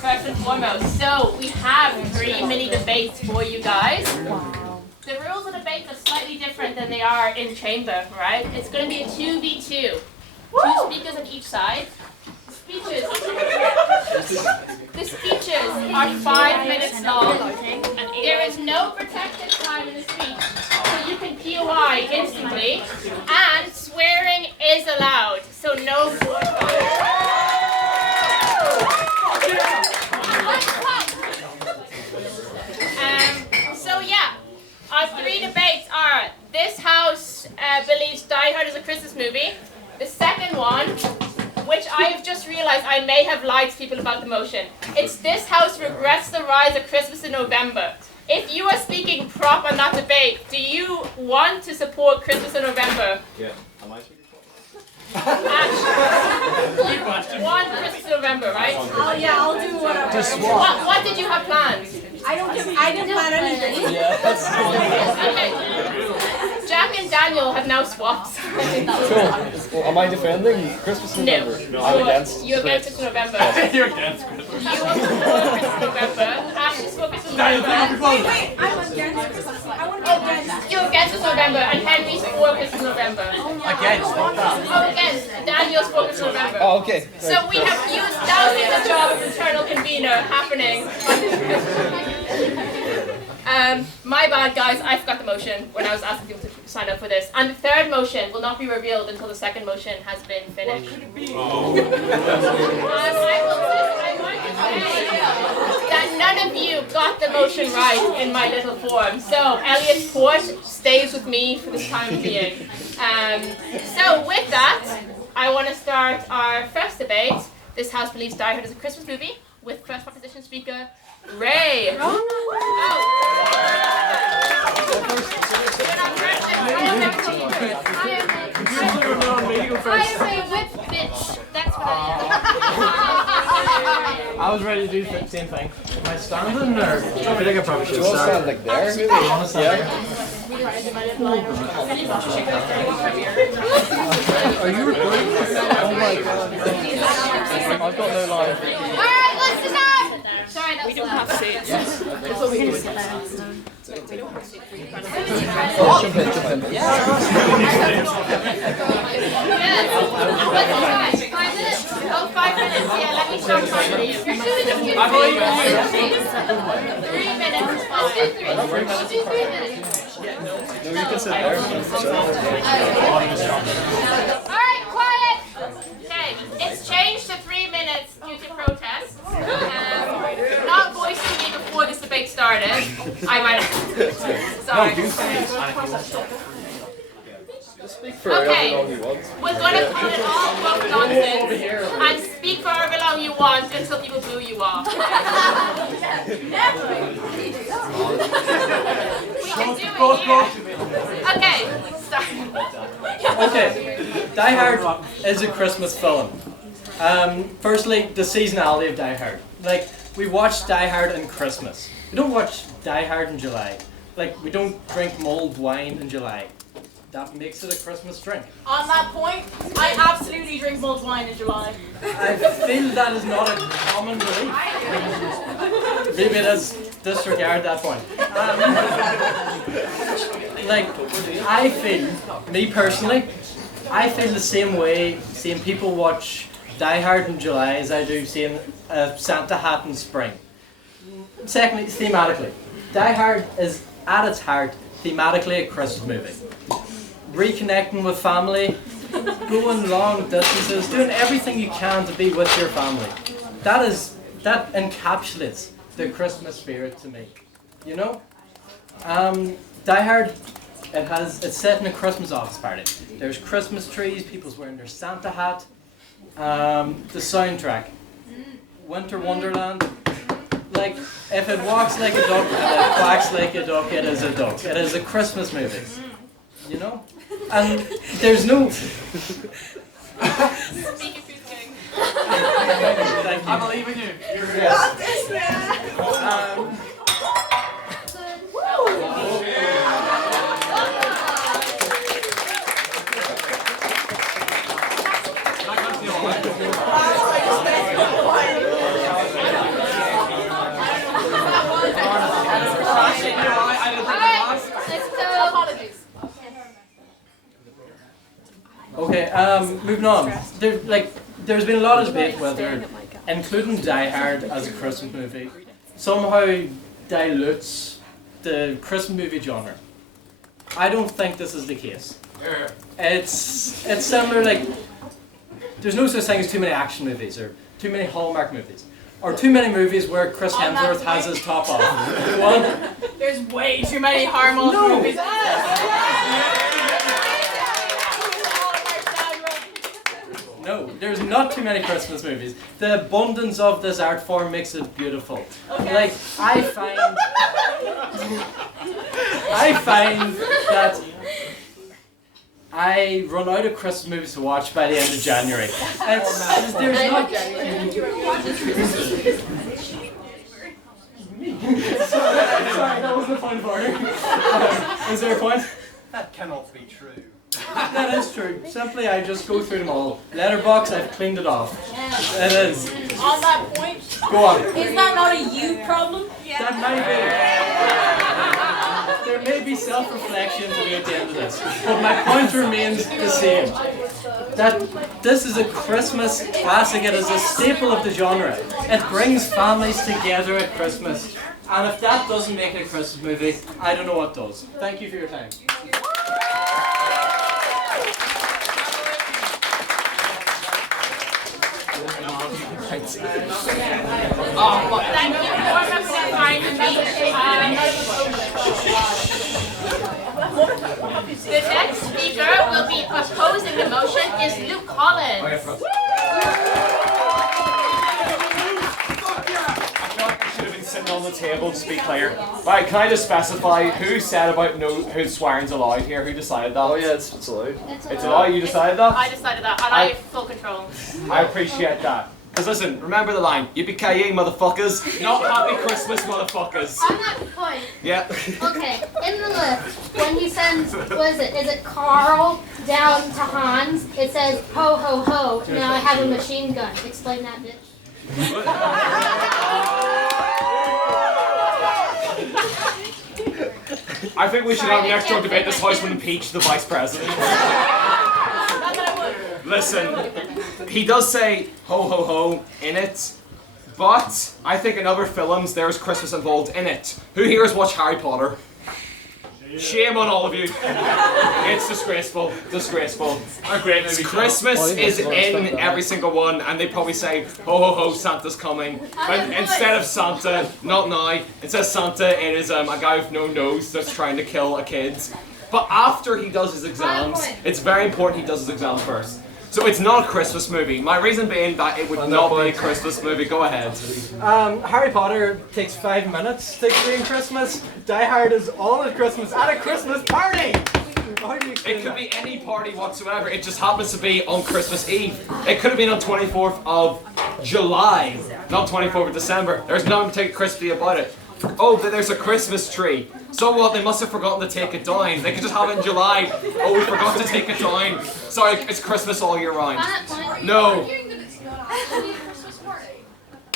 first and foremost. So we have 3 mini debates for you guys. Wow. The rules of debate are slightly different than they are in chamber, right? It's going to be a 2v2. 2 speakers on each side. The speeches are 5 minutes long. There is no protected time in the speech, so you can POI instantly, and swearing is allowed, so no so yeah, our 3 debates are: this house believes Die Hard is a Christmas movie. The second one, which I have just realized I may have lied to people about the motion. It's this house regrets the rise of Christmas in November. If you are speaking prop on that debate, do you want to support Christmas in November? Yeah. Am I speaking One Christmas in November, right? Oh yeah, I'll do whatever. What did you have planned? I didn't plan anything. Yeah, that's Okay. Jack and Daniel have now swapped. Well, am I defending Christmas in November? No. I'm against. You're against Christmas in November. You're against Christmas. You want to support Christmas in November. Ashley's for Christmas in November. Wait, I'm against Christmas. I want to be against. You're against Christmas in November, and Henry's for Christmas in November. Against? Oh, against. Daniel's for Christmas in November. Oh, okay. So we have used dousing the job of internal convener happening. My bad, guys. I forgot the motion when I was asking people to sign up for this. And the third motion will not be revealed until the second motion has been finished. What could it be? I want to say that none of you got the motion right in my little form. So Elliot's port stays with me for the time being. So with that, I want to start our first debate. This house believes Die Hard is a Christmas movie, with first proposition speaker Ray. Oh. I am a whip bitch. That's what I am. I was ready to do the same thing. Am I standing or? I think I probably should Do you want to stand like there? Maybe? Yeah. Are you recording this? Oh my god. I've got no line. Alright, let's decide! Sorry, we don't have seats. Oh, jump in. Yes. Let's decide. 5 minutes? Oh, 5 minutes. Yeah, let me start 5 minutes. 3 minutes. Let's do 3. Let's do 3 minutes. No, you can sit there. Alright, quiet! Okay, it's changed to 3 minutes due to protest. Not voiced to me before this debate started. I might have. Sorry. Okay, we're going to call it all woke nonsense and speak for however long you want until people boo you off. We can do it here. Okay, start. Okay, Die Hard is a Christmas film. Firstly, the seasonality of Die Hard. Like, we watch Die Hard in Christmas. We don't watch Die Hard in July. Like, we don't drink mulled wine in July. That makes it a Christmas drink. On that point, I absolutely drink mulled wine in July. I feel that is not a common belief. Maybe it is. Disregard that point. I feel, me personally, I feel the same way seeing people watch Die Hard in July as I do seeing a Santa hat in spring. Secondly, thematically, Die Hard is at its heart thematically a Christmas movie. Reconnecting with family, going long distances, doing everything you can to be with your family. That encapsulates the Christmas spirit to me. You know? Die Hard, it's set in a Christmas office party. There's Christmas trees, people's wearing their Santa hat. The soundtrack, Winter Wonderland. Like, if it walks like a duck, it quacks like a duck, it is a duck. It is a Christmas movie. You know? And there's no... Thank you. I believe in you. Yes. Okay, moving on. There's been a lot of debate whether including Die Hard as a Christmas movie somehow dilutes the Christmas movie genre. I don't think this is the case. It's similar, like, there's no such thing as too many action movies or too many Hallmark movies. Or too many movies where Chris Hemsworth has his top off. What? There's way too many Hallmark movies. No, there's not too many Christmas movies. The abundance of this art form makes it beautiful. Okay. Like, I find that I run out of Christmas movies to watch by the end of January. There's not... Sorry, that wasn't a point of order. Is there a point? That cannot be true. That is true. Simply, I just go through them all. Letterbox, I've cleaned it off. It is. On that point, Go on. is that not a you problem? That might be. There may be self-reflection to do at the end of this, but my point remains the same. That this is a Christmas classic. It is a staple of the genre. It brings families together at Christmas. And if that doesn't make it a Christmas movie, I don't know what does. Thank you for your time. Thank you, Cormac, for that fine The next speaker will be proposing the motion is Luke Collins. Sitting on the table, just be clear. Right, can I just specify who said about who swearing's allowed here? Who decided that? Oh yeah, it's allowed. It's allowed. You decided that? I decided that, and I have full control. I appreciate that. Because listen, remember the line, yippee-ki-yay, motherfuckers, not happy Christmas, motherfuckers. On that point. Yeah. Okay, in the list, when he sends, what is it Carl down to Hans, it says, ho ho ho, now I have a machine gun. Explain that, bitch. I think we should have an extra debate. This house would impeach the vice president. Listen, he does say ho ho ho in it, but I think in other films there's Christmas involved in it. Who here has watched Harry Potter? Shame on all of you. It's disgraceful. Disgraceful. Christmas is in every single one, and they probably say, ho ho ho, Santa's coming. But instead of Santa, not now, instead of Santa, it is a guy with no nose that's trying to kill a kid. But after he does his exams, it's very important he does his exams first. So it's not a Christmas movie. My reason being that it would not be a Christmas movie. Go ahead. Harry Potter takes 5 minutes to explain Christmas. Die Hard is all at Christmas at a Christmas party! It could be any party whatsoever. It just happens to be on Christmas Eve. It could have been on 24th of July, not 24th of December. There's nothing particularly crispy about it. Oh, there's a Christmas tree. So what? They must have forgotten to take it down. They could just have it in July. Oh, we forgot to take it down. Sorry, it's Christmas all year round. No.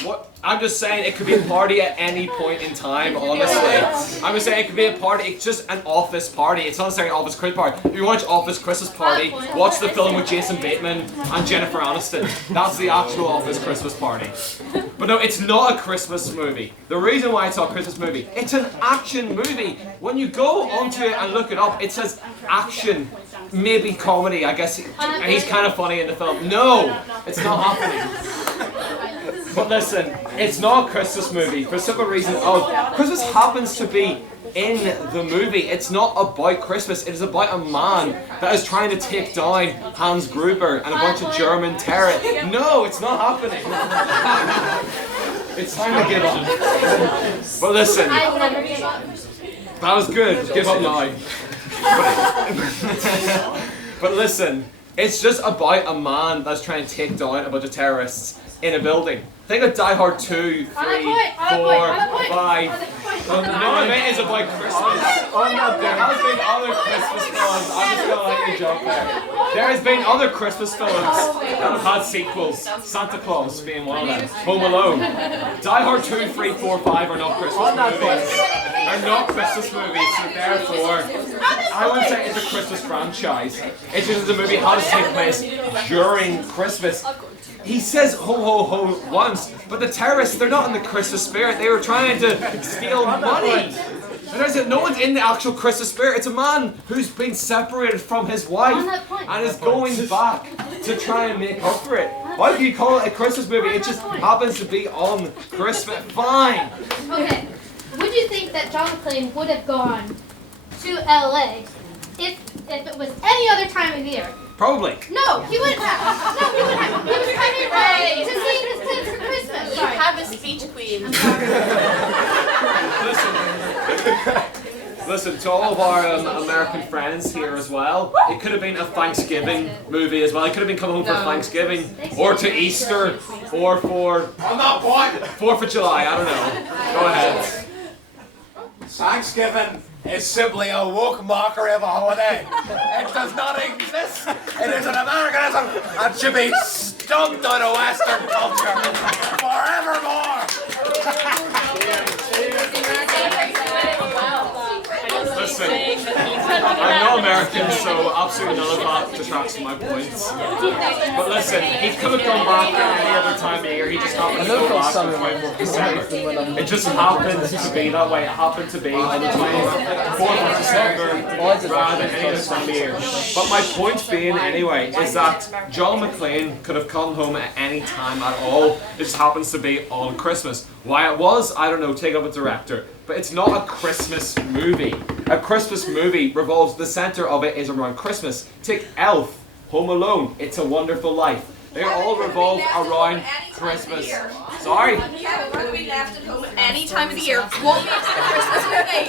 What? I'm just saying it could be a party at any point in time, honestly. I'm just saying it could be a party, it's just an office party. It's not necessarily an office Christmas party. If you watch Office Christmas Party, watch the film with Jason Bateman and Jennifer Aniston. That's the actual Office Christmas Party. But no, it's not a Christmas movie. The reason why it's not a Christmas movie, it's an action movie. When you go onto it and look it up, it says action, maybe comedy, I guess. And he's kind of funny in the film. No, it's not happening. But listen, it's not a Christmas movie for the simple reason of Christmas happens to be in the movie. It's not about Christmas, it is about a man that is trying to take down Hans Gruber and a bunch of German terrorists. No, it's not happening. It's time to give up. But listen, I never give up. that was good. Give up now. But listen, it's just about a man that's trying to take down a bunch of terrorists in a building. Think of Die Hard 2, 3, 4, 5. None of it is about Christmas. There has been other Christmas films. I'm just gonna let you jump there. There has been other Christmas films that have had sequels. Santa Claus being one of them. Home Alone. Die Hard 2, 3, 4, 5 are not Christmas movies. They're not Christmas movies, so therefore, I wouldn't say it's a Christmas franchise. It's just the movie had to take place during Christmas. He says ho ho ho once, but the terrorists, they're not in the Christmas spirit. They were trying to steal money. And no one's in the actual Christmas spirit. It's a man who's been separated from his wife and is going back to try and make up for it. Why do you call it a Christmas movie? It just happens to be on Christmas. Fine. Okay. Would you think that John McClane would have gone to LA if it was any other time of year? Probably. No, he wouldn't have. No, he wouldn't have. He was coming right to see his kids for Christmas. You have a speech queen. Listen, to all of our American friends here as well, it could have been a Thanksgiving movie as well. It could have been coming home for Thanksgiving, or to Easter, or for 4th of July, I don't know. Go ahead. Thanksgiving is simply a woke mockery of a holiday. It does not exist. It is an Americanism and should be stumped out of Western culture forevermore. Listen, I'm not American, so absolutely none of that detracts from my points. But listen, he could have gone back at any other time of year. He just happened to go back on the 24th of December. It just happened to be that way. It happened to be on the 24th of December rather than any other time of year. But my point being, anyway, is that John McClane could have come home at any time at all. It just happens to be on Christmas. Why it was, I don't know, take up a director. But it's not a Christmas movie. A Christmas movie revolves, the center of it is around Christmas. Take Elf, Home Alone, It's a Wonderful Life. They all revolve around Christmas. Sorry? Yeah, we're going to be left at home at any time of the year. What makes it a Christmas movie?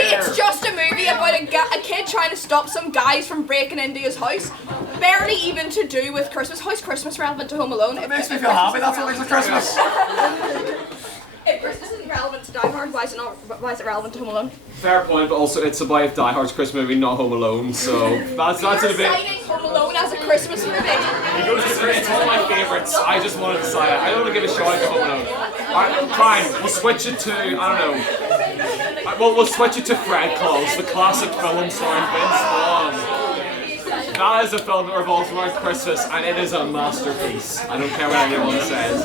It's just a movie about a kid trying to stop some guys from breaking into his house. Barely even to do with Christmas. How's Christmas relevant to Home Alone? It makes me feel happy, that's what makes it Christmas. If Christmas isn't relevant to Die Hard, why is it relevant to Home Alone? Fair point, but also it's about Die Hard's Christmas movie, not Home Alone, so that's a bit... Citing Home Alone as a Christmas movie. It's one of my favourites. I just wanted to say it. I don't want to give a shout out to Home Alone. Alright, fine. We'll switch it to, I don't know. Well, we'll switch it to Fred Claus, the classic film starring Vince Vaughn. That is a film that revolves around Christmas, and it is a masterpiece. I don't care what anyone says.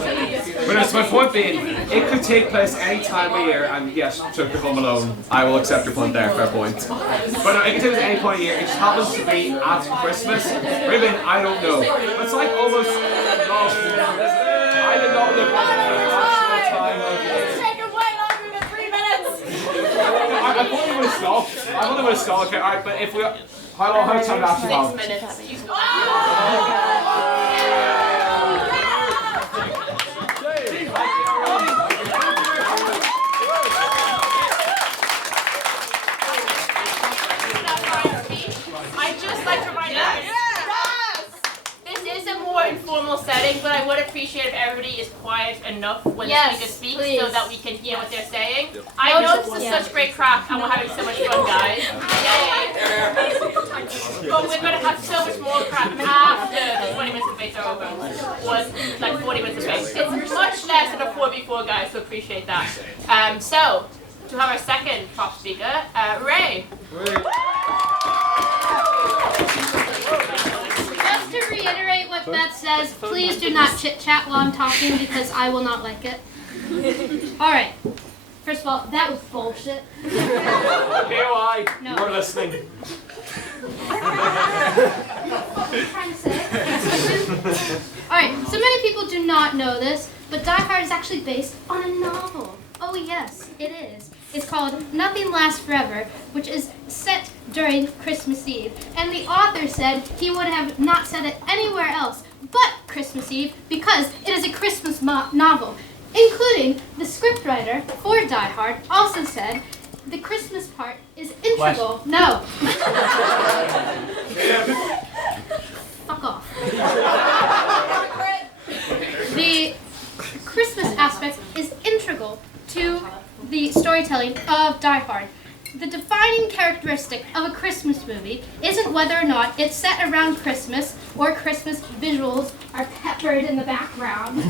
But it's my point being, it could take place any time of year, and yes, took the Home Alone. I will accept your point there, fair point. But it could take place any point of year. It just happens to be at Christmas. Or even, I don't know. It's like almost. I did not look at the actual time of year. It's taken way longer than 3 minutes. I thought we would have stopped. I thought we would have stopped. Okay, alright, but if we. How long time do I actually have? 6 minutes. I'd just like to remind everybody. This is a more informal setting, but I would appreciate if everybody is quiet enough when the speaker speaks so that we can hear what they're saying. I know this is such great crack and we're having so much fun, guys. Yay! But we're going to have so much more crap after the 20 minutes of debates are over. Or like 40 minutes of debate. It's much less than a 4v4, guys, so appreciate that. So, to have our second top speaker, Ray. Just to reiterate what Beth says, please do not chit-chat while I'm talking because I will not like it. Alright. First of all, that was bullshit. KOI, No. you're listening. What are you trying to say? Alright, so many people do not know this, but Die Hard is actually based on a novel. Oh yes, it is. It's called Nothing Lasts Forever, which is set during Christmas Eve. And the author said he would have not set it anywhere else but Christmas Eve because it is a Christmas novel. Including the scriptwriter for Die Hard also said the Christmas part is integral. What? No. Fuck off. The Christmas aspect is integral to the story Die Hard. The defining characteristic of a Christmas movie isn't whether or not it's set around Christmas or Christmas visuals are peppered in the background,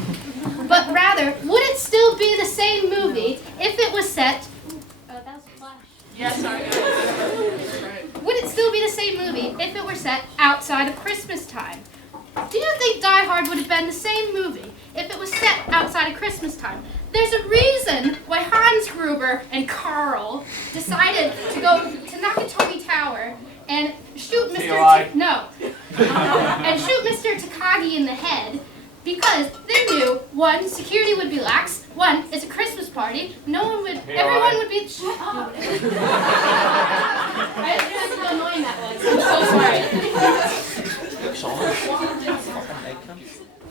but rather, would it still be the same movie if it was set... Oh, that was a flash. Yeah, sorry. Would it still be the same movie if it were set outside of Christmas time? Do you think Die Hard would have been the same movie if it was set outside of Christmas time? There's a reason why Hans Gruber and Carl decided to go to Nakatomi Tower and shoot Mr. And shoot Mr. Takagi in the head because they knew, one, security would be lax, one, it's a Christmas party, everyone would be, shut up. I didn't realize how annoying that was. I'm so sorry.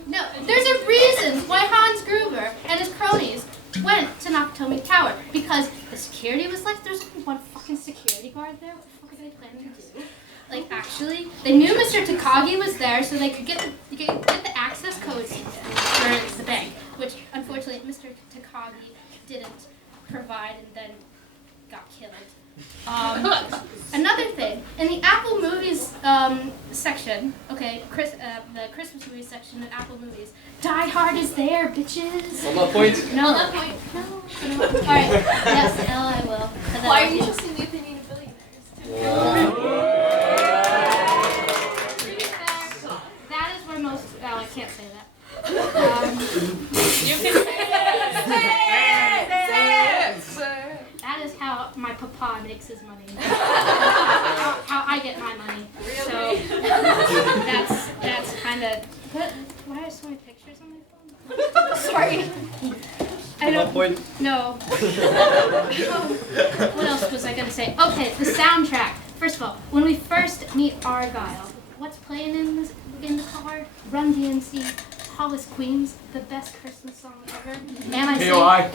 No, there's a reason why Hans Gruber and his cronies went to Nakatomi Tower. Because the security was like, there's only one fucking security guard there. What the fuck are they planning to do? Like, actually, they knew Mr. Takagi was there, so they could get the access codes for the bank, which unfortunately Mr. Takagi didn't provide and then got killed. Another thing, in the Apple Movies section, okay, the Christmas movies section in Apple Movies, Die Hard is there, bitches. On that point? No. On that point? No. Alright, yes, L I will. Why are you just in the opinion of billionaires? That is where most, I can't say that. You can say it! Say it! That is how my papa makes his money. How I get my money. So that's kind of. Why are so many pictures on my phone? Sorry. I don't. No. What else was I gonna say? Okay, the soundtrack. First of all, when we first meet Argyle, what's playing in the car? Run DMC. Hollis Queens, the best Christmas song ever. And I say,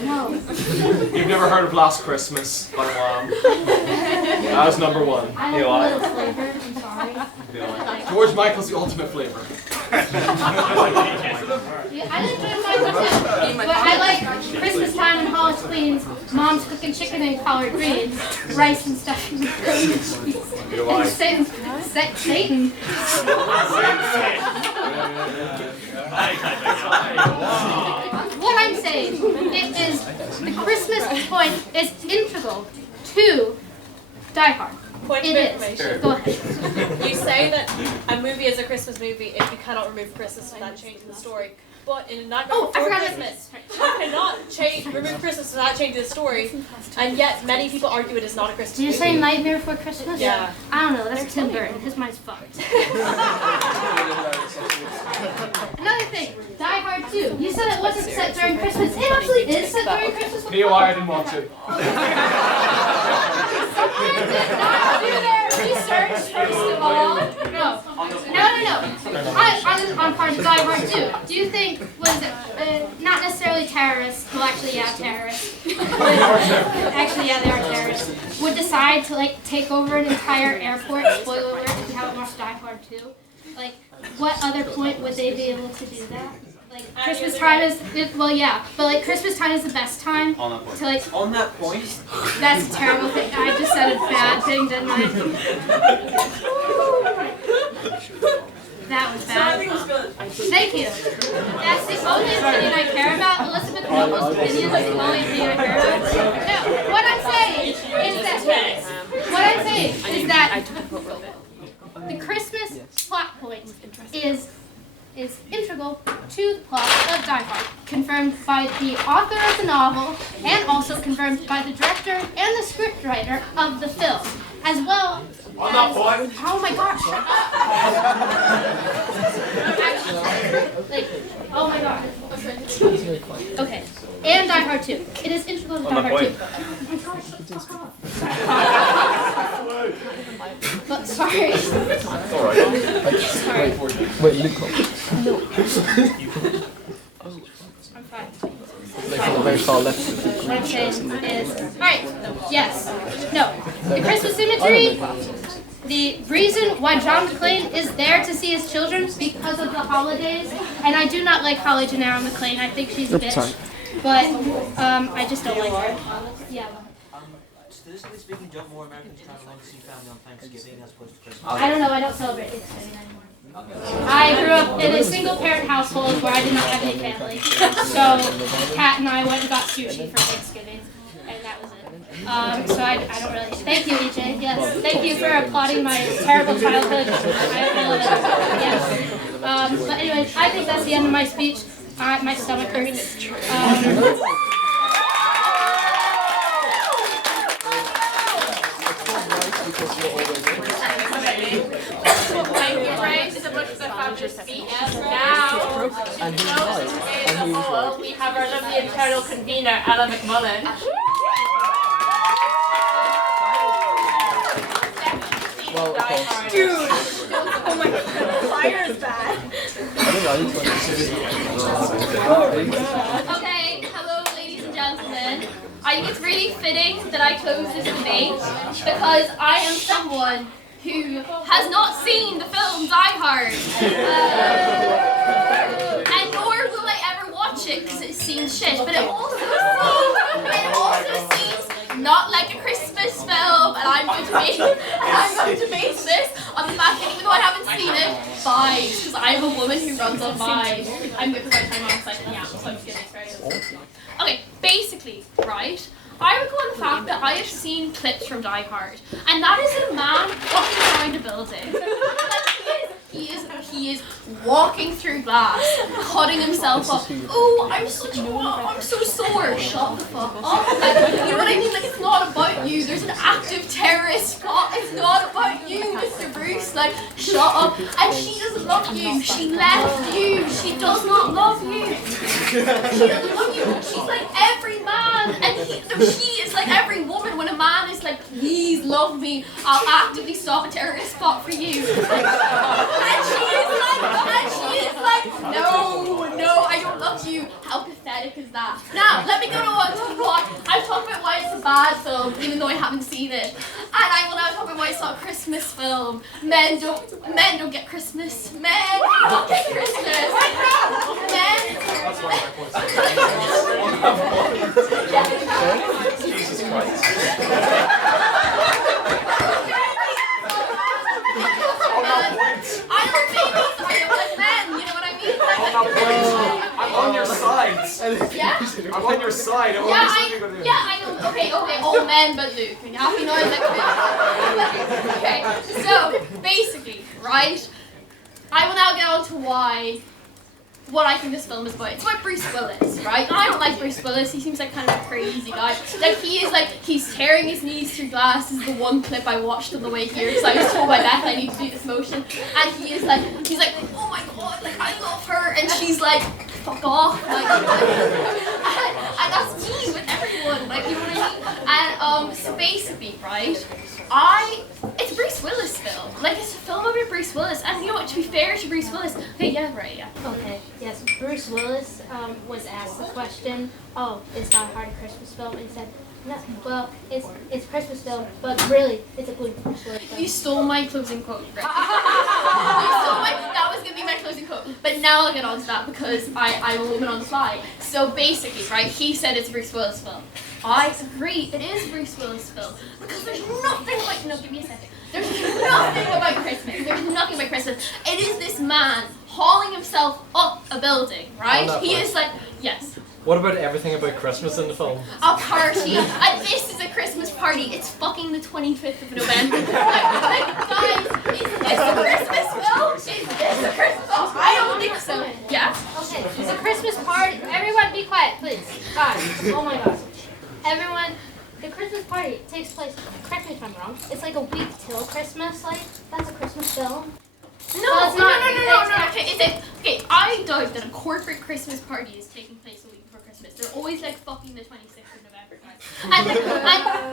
no. You've never heard of Last Christmas by Wham? That was number one. I like a little flavor, I'm sorry. George Michael's the ultimate flavor. Yeah, I like George Michael too. But I like Christmas time in Hollis Queens, mom's cooking chicken and collard greens, rice and stuff. And Satan. What I'm saying is the Christmas point is integral to Die Hard. Point of It information. is. Go ahead. You say that a movie is a Christmas movie if you cannot remove Christmas without changing the story. But in Nightmare Oh, I Before forgot Christmas, you cannot remove Christmas without changing the story, and yet many people argue it is not a Christmas Did you movie. say Nightmare Before Christmas? Yeah. I don't know, that's Tim Burton. His mind's fucked. Another thing, Die Hard 2. You said it wasn't set during Christmas. It actually is set during Christmas. POI, I didn't want to. Someone did not do their research, first of all. No. On part of Die Hard 2. Do you think was not necessarily terrorists? Well, actually, yeah, terrorists. Actually, yeah, they are terrorists. Would decide to take over an entire airport. Spoiler alert: if you haven't watched Die Hard 2, what other point would they be able to do that? Christmas time is Christmas time is the best time On that point. to On that point, That's a terrible thing. I just said a bad thing, didn't I? That was bad. Thank you. That's the only opinion I care about. Elizabeth Noble's opinion is the only opinion I care about. No, what I'm saying is that the Christmas plot point is integral to the plot of Die Hard, confirmed by the author of the novel, and also confirmed by the director and the scriptwriter of the film, as well as... Oh my gosh, shut up! Oh my god. Okay, and Die Hard 2. It is integral to Die Hard 2. Oh my gosh, shut the fuck up. But sorry. Sorry. Wait, Luke. I'm fine. Like on the very far left. What I'm saying is, alright, yes, no, the Christmas imagery, the reason why John McClane is there to see his children because of the holidays, and I do not like Holly Gennaro McClane, I think she's a bitch, but I just don't like her. Yeah. statistically speaking, don't more Americans travel to see family on Thanksgiving as opposed to Christmas? I don't know, I don't celebrate Thanksgiving anymore. I grew up in a single parent household where I did not have any family. So Kat and I went and got sushi for Thanksgiving, and that was it. So I don't really. Thank you, EJ. Yes. Thank you for applauding my terrible childhood. I love it. Yes. But anyways, I think that's the end of my speech. My stomach hurts. Thank you, Ray, so much for the fabulous speech. Now, we have our lovely internal convener, McMullin. Dude! Oh my god, fire is bad. Okay, hello ladies and gentlemen. I think it's really fitting that I close this debate because I am someone who has not seen the film Die Hard. And nor will I ever watch it because it seems shit, but it also seems not like a Christmas film, and I'm going to base this on the fact that even though I haven't seen it, vibes, because I'm a woman who runs on vibes. I'm good for my time on excited, yeah, so I'm just getting started. Okay, basically, right, I would go on the fact that I have seen clips from Die Hard, and that is a man walking around a building. He is walking through glass, cutting himself up. Oh, I'm so sore. Shut the fuck up. Like, you know what I mean? Like, it's not about you. There's an active terrorist plot. It's not about you, Mr. Bruce. Like, shut up. And she doesn't love you. She left you. She does not love you. She doesn't love you. She's like every man, and she is like every woman. When a man is like, please love me, I'll actively stop a terrorist plot for you. And she is like, no, I don't love you. How pathetic is that? Now, let me go on to what I've talked about why it's a bad film, even though I haven't seen it. And I will now talk about why it's not a Christmas film. Men don't get Christmas. Men don't get Christmas. Jesus Christ. I love babies. I don't like men. You know what I mean? I'm on your side. Yeah? I'm on your side. I know. Okay. All men but Luke. And happy noise like okay. So basically, right? I will now get on to what I think this film is about. It's about Bruce Willis, right? And I don't like Bruce Willis. He seems like kind of a crazy guy. He's tearing his knees through glass. This is the one clip I watched on the way here because I was told by Beth I need to do this motion. And he's like, oh my god, like I love her, and she's like, fuck off, like, and that's me with everyone, like, you know what I mean? And so basically, right? It's a Bruce Willis film. Like, it's a film about Bruce Willis. And you know what, to be fair to Bruce Willis, okay, yeah, right, yeah. Okay, yes, Bruce Willis was asked the question, oh, is Die Hard a Christmas film? And he said, no, well, it's a Christmas film, but really, it's a Bruce Willis film. You stole my closing quote, right? That was going to be my closing quote. But now I'll get on to that because I'm a woman on the fly. So basically, right, he said it's a Bruce Willis film. I agree, it is a Bruce Willis film. Because there's nothing about, no, give me a second. There's nothing about Christmas. There's nothing about Christmas. It is this man hauling himself up a building, right? He is like, yes. What about everything about Christmas in the film? A party. And this is a Christmas party. It's fucking the 25th of November. Like, guys, is this a Christmas film? Is this a Christmas film? I don't think so. Yeah? Okay, it's a Christmas party. Everyone be quiet, please. Guys, oh my gosh. Everyone, the Christmas party takes place, correct me if I'm wrong, it's like a week till Christmas, like, that's a Christmas film. No, okay, I doubt that a corporate Christmas party is taking place a week before Christmas. They're always like fucking the 26th of November, guys. And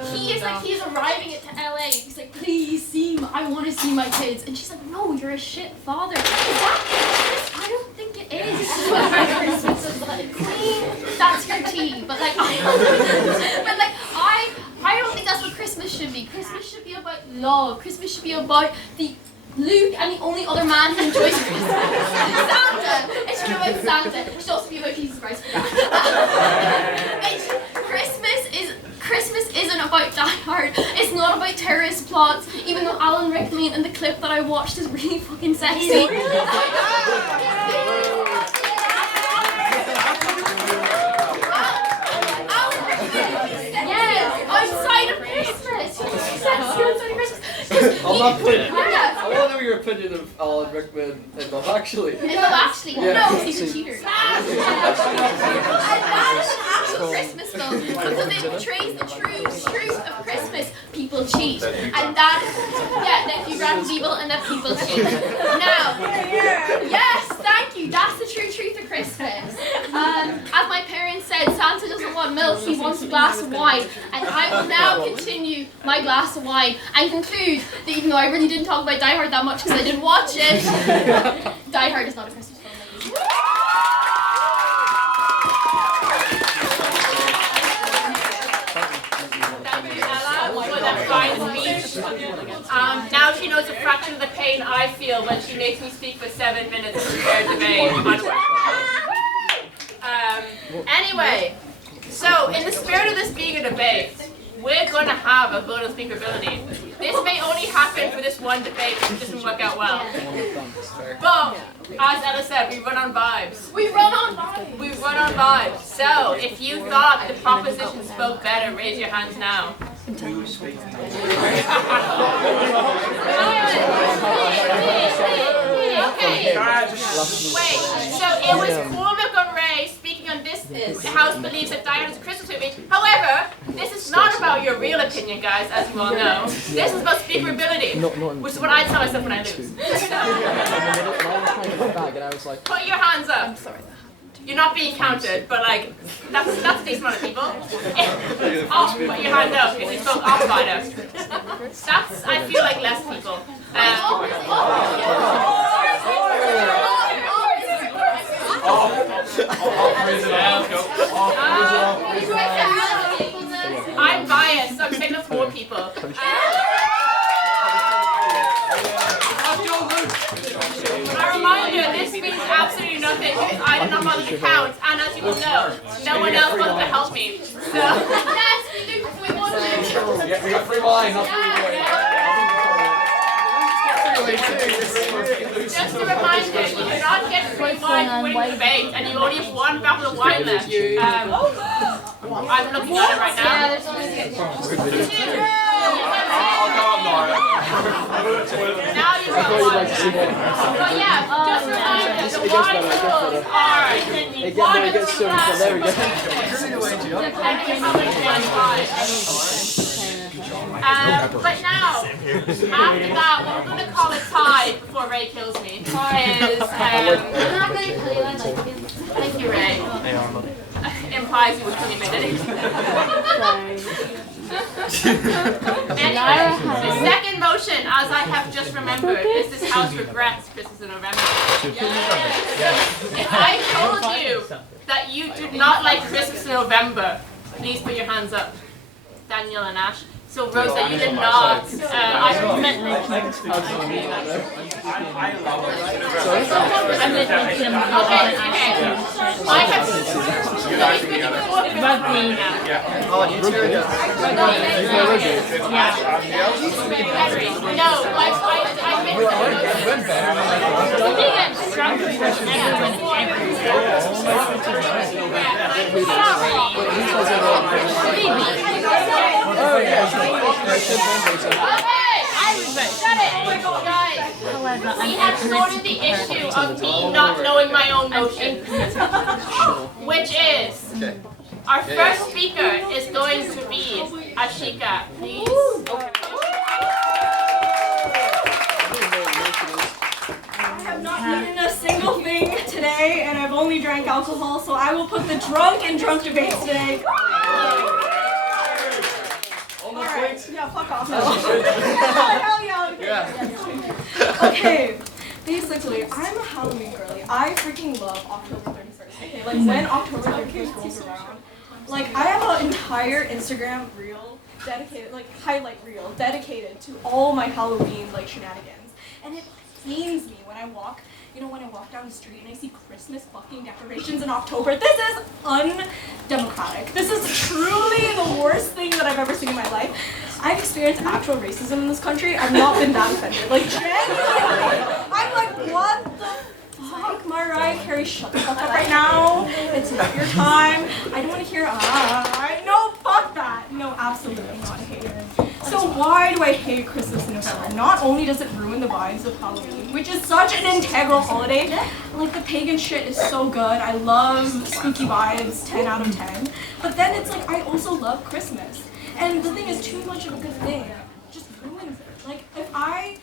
he is arriving at LA. He's like, please see, I want to see my kids. And she's like, no, you're a shit father. Is that Christmas? I don't think it is. This is what Christmas is like. Queen, that's your tea. But like, I don't think that's what Christmas should be. Christmas should be about love. Christmas should be about Luke and the only other man who enjoys Christmas is Santa. It should be about Santa. It should also be about Jesus Christ. Christmas isn't about Die Hard. not about terrorist plots, even though Alan Rickman in the clip that I watched is really fucking sexy. Outside of Christmas! Outside of Christmas! I'm not putting. I want to know your opinion of Alan Rickman in Love Actually. In Love Actually? Yeah. No, he's a cheater. And that is an actual Christmas film because it portrays the true truth of Christmas. People cheat. And that, that if you run evil and that people cheat. Now, yes, thank you. That's the true truth of Christmas. As my parents said, Santa doesn't want milk, he wants a glass of wine. And I will now continue my glass of wine and conclude that even though I really didn't talk about Die Hard that much because I didn't watch it, Die Hard is not a Christmas film. Thank you, Ella, for that fine speech. Now she knows a fraction of the pain I feel when she makes me speak for 7 minutes to prepare debate. Anyway, so in the spirit of this being a debate, we're going to have a vote on speakability. This may only happen for this one debate if it doesn't work out well. But, as Ella said, we run on vibes. We run on vibes. We run on vibes. So, if you thought the proposition spoke better, raise your hands now. Okay. Wait, so it was Cormac and Ray speaking on this. The House believes that Die Hard is a Christmas movie. However, this is not about your real opinion, guys, as you all know. This is about speakability, which is what I tell myself when I lose. Put your hands up. I'm sorry. You're not being counted, but like, that's a decent amount of people. Oh, put your hand up if you spoke outsider. That's, I feel like, less people. I'm biased, so I'm saying that's more people. A reminder, this means absolutely nothing because I did not bother to count, and as you will know, no one else bothered to help me. So, yes, we want to. Yeah, we got free wine, not free Just a reminder, you do not get free wine for winning the debate, and you only have one bottle of wine left. I'm looking at it right now. Yeah, there's only Now you've got one. But yeah, just a reminder, the wine rules are It gets so much. There we go. depending on how much wine you buy. But now, after that, what we're going to call a tie before Ray kills me is, I'm not going to kill you, I like you. thank you, Ray. Implies you would kill me minute. Anyway, the second motion, as I have just remembered, is this House regrets Christmas in November. If I told you that you do not like Christmas in November, please put your hands up. Daniel and Ash. So Rosa, you did not. Okay. I have. No, I shut it! Guys, we have sorted the issue of me not knowing my own motion. Which is, our first speaker is going to be Ashika. Please. I have not eaten a single thing today, and I've only drank alcohol, so I will put the drunk in drunk debate today. Alright, yeah, fuck off. Hell yeah. Okay, basically, I'm a Halloween girly. I freaking love October 31st. Okay, like when October 31st rolls around, like I have an entire Instagram reel dedicated, like highlight reel dedicated to all my Halloween like shenanigans, and it pains me when I walk. You know, when I walk down the street and I see Christmas fucking decorations in October, this is undemocratic. This is truly the worst thing that I've ever seen in my life. I've experienced actual racism in this country. I've not been that offended. Like, genuinely. I'm like, what the fuck, Mariah Carey, shut the fuck up right now. It's not your time. I don't want to hear, no, fuck that. No, absolutely not. I hate it. So why do I hate Christmas in November? Not only does it ruin the vibes of Halloween, which is such an integral holiday, like the pagan shit is so good. I love spooky vibes, 10 out of 10. But then it's like, I also love Christmas. And the thing is, too much of a good thing just ruins it. Like, if I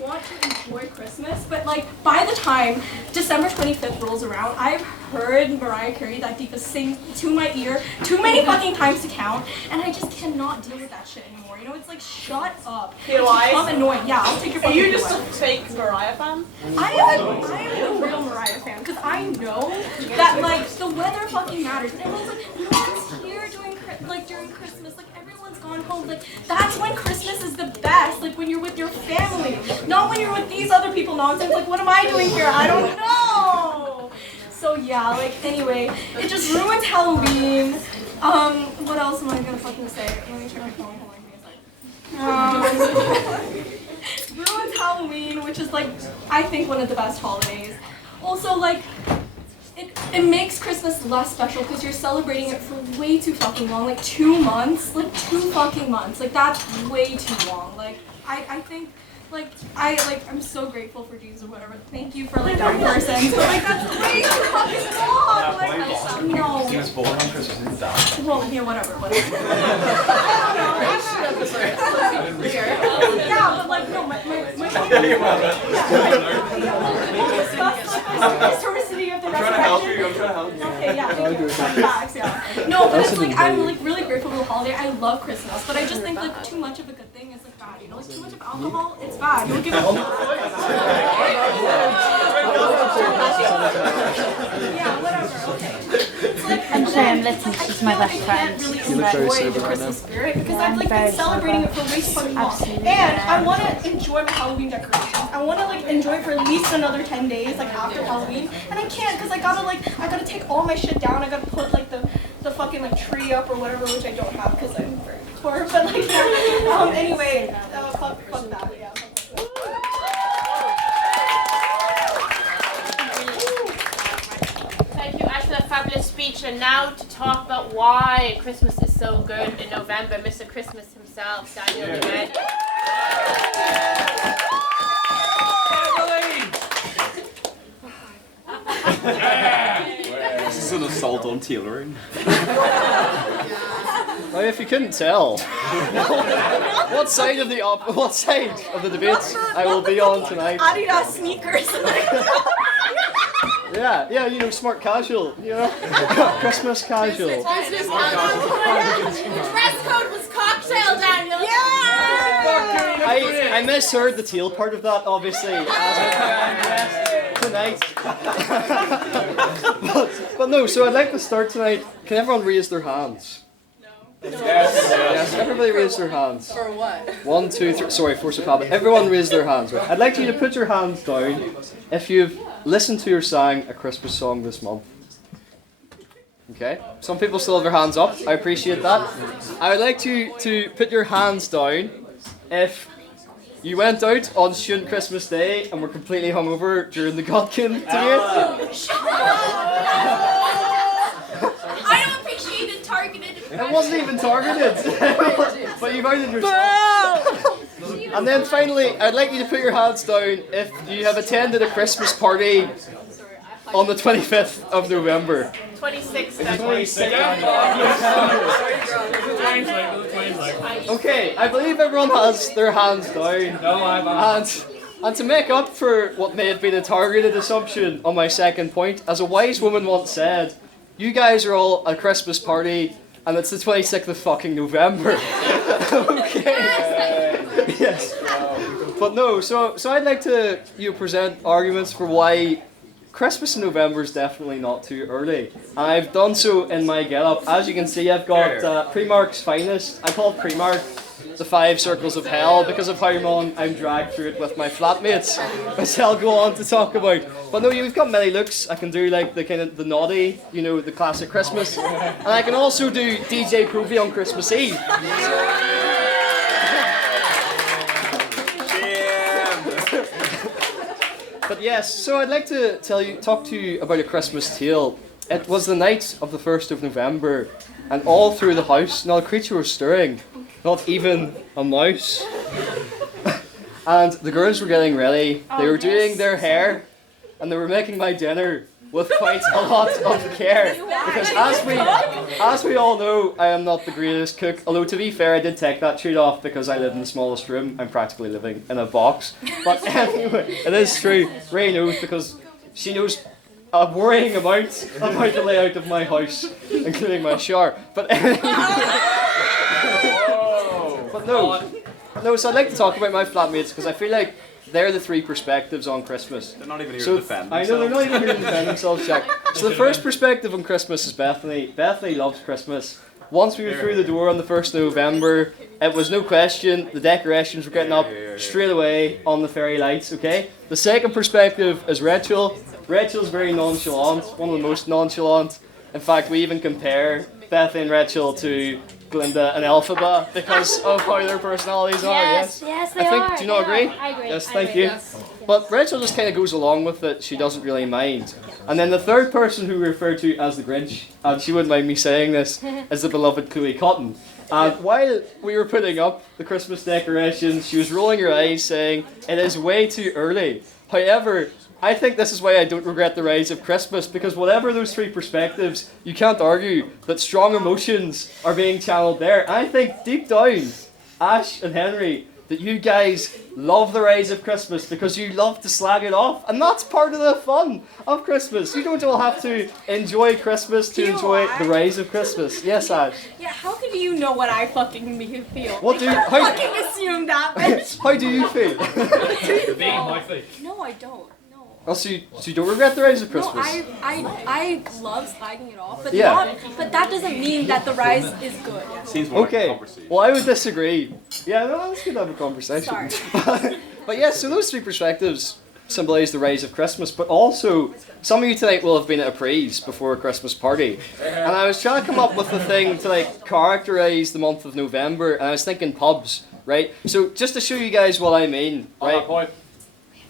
want to enjoy Christmas, but like by the time December 25th rolls around, I've heard Mariah Carey that deep sing to my ear too many fucking times to count, and I just cannot deal with that shit anymore. You know, it's like, shut up. Hey, why? It's annoying. Yeah, I'll take your fucking Are you just a fake Mariah fan? I am a real Mariah fan, because I know that like the weather fucking matters. And everyone's like, no one's here during Christmas. Like, everyone's gone home. Like, that's when Christmas is the best. Like, when you're with your family, not when you're with these other people nonsense. Like, what am I doing here? I don't know. So yeah, like, anyway, it just ruins Halloween. What else am I gonna fucking say? Let me check my phone. Hold on, give me a second. Ruins Halloween, which is like, I think, one of the best holidays. Also, like, it makes Christmas less special because you're celebrating it for way too fucking long, like 2 months, like 2 fucking months, like that's way too long. Like, I think, I'm so grateful for Jesus or whatever. Thank you for like that person. But like, that's way too fucking long. Like, no. He was born on Christmas and died. Well, yeah, whatever. Yeah, but like, no, my historicity of the resurrection. I'm trying to help you. Okay, yeah, thank you. Facts, yeah. No, but it's like, I'm like really grateful for the holiday. I love Christmas, but I just think like too much of a good thing is like bad. You know, like too much of alcohol, it's bad. Don't give a yeah, whatever. Okay. It's like, I'm sorry, I'm listening. She's my best friend. Really enjoy the Christmas spirit because I've like been celebrating it for way too fucking long, and I want to enjoy my Halloween decorations. I want to like enjoy it for at least another 10 days, like after Halloween, and I can't because I gotta take all my shit down. I gotta put like the fucking like tree up or whatever, which I don't have because I'm very poor. But like, anyway, fuck that. Yeah. Thank you, Ash, for that fabulous speech. And now to talk about why Christmas is so good in November, Mr. Christmas himself, Daniel Devenney. This is an assault on tailoring. Well, if you couldn't tell, what side of the debates I will be on tonight? Adidas sneakers. Yeah, you know, smart casual, you know, Christmas casual. Dress code was cocktail, Daniel. Yeah. I misheard the tail part of that, obviously, tonight. but no, so I'd like to start tonight. Can everyone raise their hands? Yes, everybody raise their hands. For what? 1, 2, 3. Sorry, force of habit. Everyone raise their hands. Right? I'd like you to put your hands down if you've listened to or sang a Christmas song this month. Okay. Some people still have their hands up. I appreciate that. I would like you to put your hands down if you went out on student Christmas Day and were completely hungover during the Godkin debate. I don't appreciate it targeted. It wasn't even targeted, but you've outed yourself. And then finally, I'd like you to put your hands down if you have attended a Christmas party on the 25th of November. 26th. Okay, I believe everyone has their hands down. And to make up for what may have been a targeted assumption on my second point, as a wise woman once said, you guys are all at a Christmas party and it's the 26th of fucking November. Okay. Yes. But no, so I'd like to present arguments for why Christmas in November is definitely not too early. And I've done so in my get-up. As you can see, I've got Pre-Marc's finest. I call it Pre-Marc the 5 circles of hell because of how long I'm dragged through it with my flatmates, which I'll go on to talk about. But no, you've got many looks. I can do like the kind of the naughty, you know, the classic Christmas, and I can also do DJ Proby on Christmas Eve. Yes, so I'd like to talk to you about a Christmas tale. It was the night of the 1st of November, and all through the house, not a creature was stirring, not even a mouse. And the girls were getting ready. They were doing their hair, and they were making my dinner with quite a lot of care. Because as we all know, I am not the greatest cook. Although to be fair, I did take that treat off because I live in the smallest room. I'm practically living in a box. But anyway, it is true. Ray knows because she knows a worrying amount about the layout of my house, including my shower. But anyway, no. So I'd like to talk about my flatmates because I feel like they're the three perspectives on Christmas. They're not even here to defend themselves. I know, they're not even here to defend themselves, Jack. So the first perspective on Christmas is Bethany. Bethany loves Christmas. Once we were through the door on the 1st of November, it was no question, the decorations were getting up straight away on the fairy lights, okay? The second perspective is Rachel. Rachel's very nonchalant, one of the most nonchalant. In fact, we even compare Bethany and Rachel to Glinda and Elphaba because of how their personalities are, yes? Yes, they I think, are. do you not agree? I agree. Yes, thank you. But Rachel just kind of goes along with it, she doesn't really mind. And then the third person who we refer to as the Grinch, and she wouldn't mind me saying this, is the beloved Chloe Cotton. And while we were putting up the Christmas decorations, she was rolling her eyes saying, "It is way too early." However, I think this is why I don't regret the rise of Christmas, because whatever those three perspectives, you can't argue that strong emotions are being channeled there. I think deep down, Ash and Henry, that you guys love the rise of Christmas because you love to slag it off, and that's part of the fun of Christmas. You don't all have to enjoy Christmas to enjoy the rise of Christmas. Yes, Ash? Yeah, how can you know what I fucking feel? What do you... How fucking assume that, bitch? How do you feel? No, I don't. Oh, so you don't regret the rise of Christmas? No, I love slagging it off, but Yeah. but that doesn't mean that the rise is good. Seems more like a Okay, conversation. well I would disagree. Yeah, no, let's have a conversation. Sorry. But yeah, so those three perspectives symbolise the rise of Christmas, but also some of you tonight will have been at a praise before a Christmas party. And I was trying to come up with a thing to like characterise the month of November, and I was thinking pubs, right? So just to show you guys what I mean, right? Point.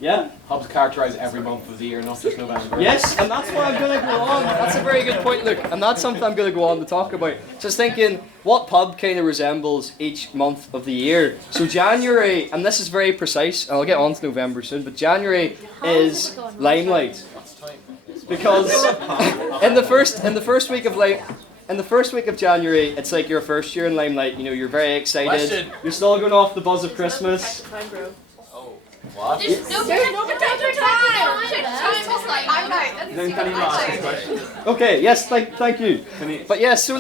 Yeah? Pubs characterise every month of the year, not just November. Yes, and that's what I'm going to go on. That's a very good point, Luke. And that's something I'm going to go on to talk about. Just thinking, what pub kind of resembles each month of the year? So January, and this is very precise, and I'll get on to November soon, but January is Limelight. Because in the first week of January, it's like your first year in Limelight. You know, you're very excited. Question. You're still going off the buzz of Christmas. What? There's no Okay, yes, thank you. But yes, so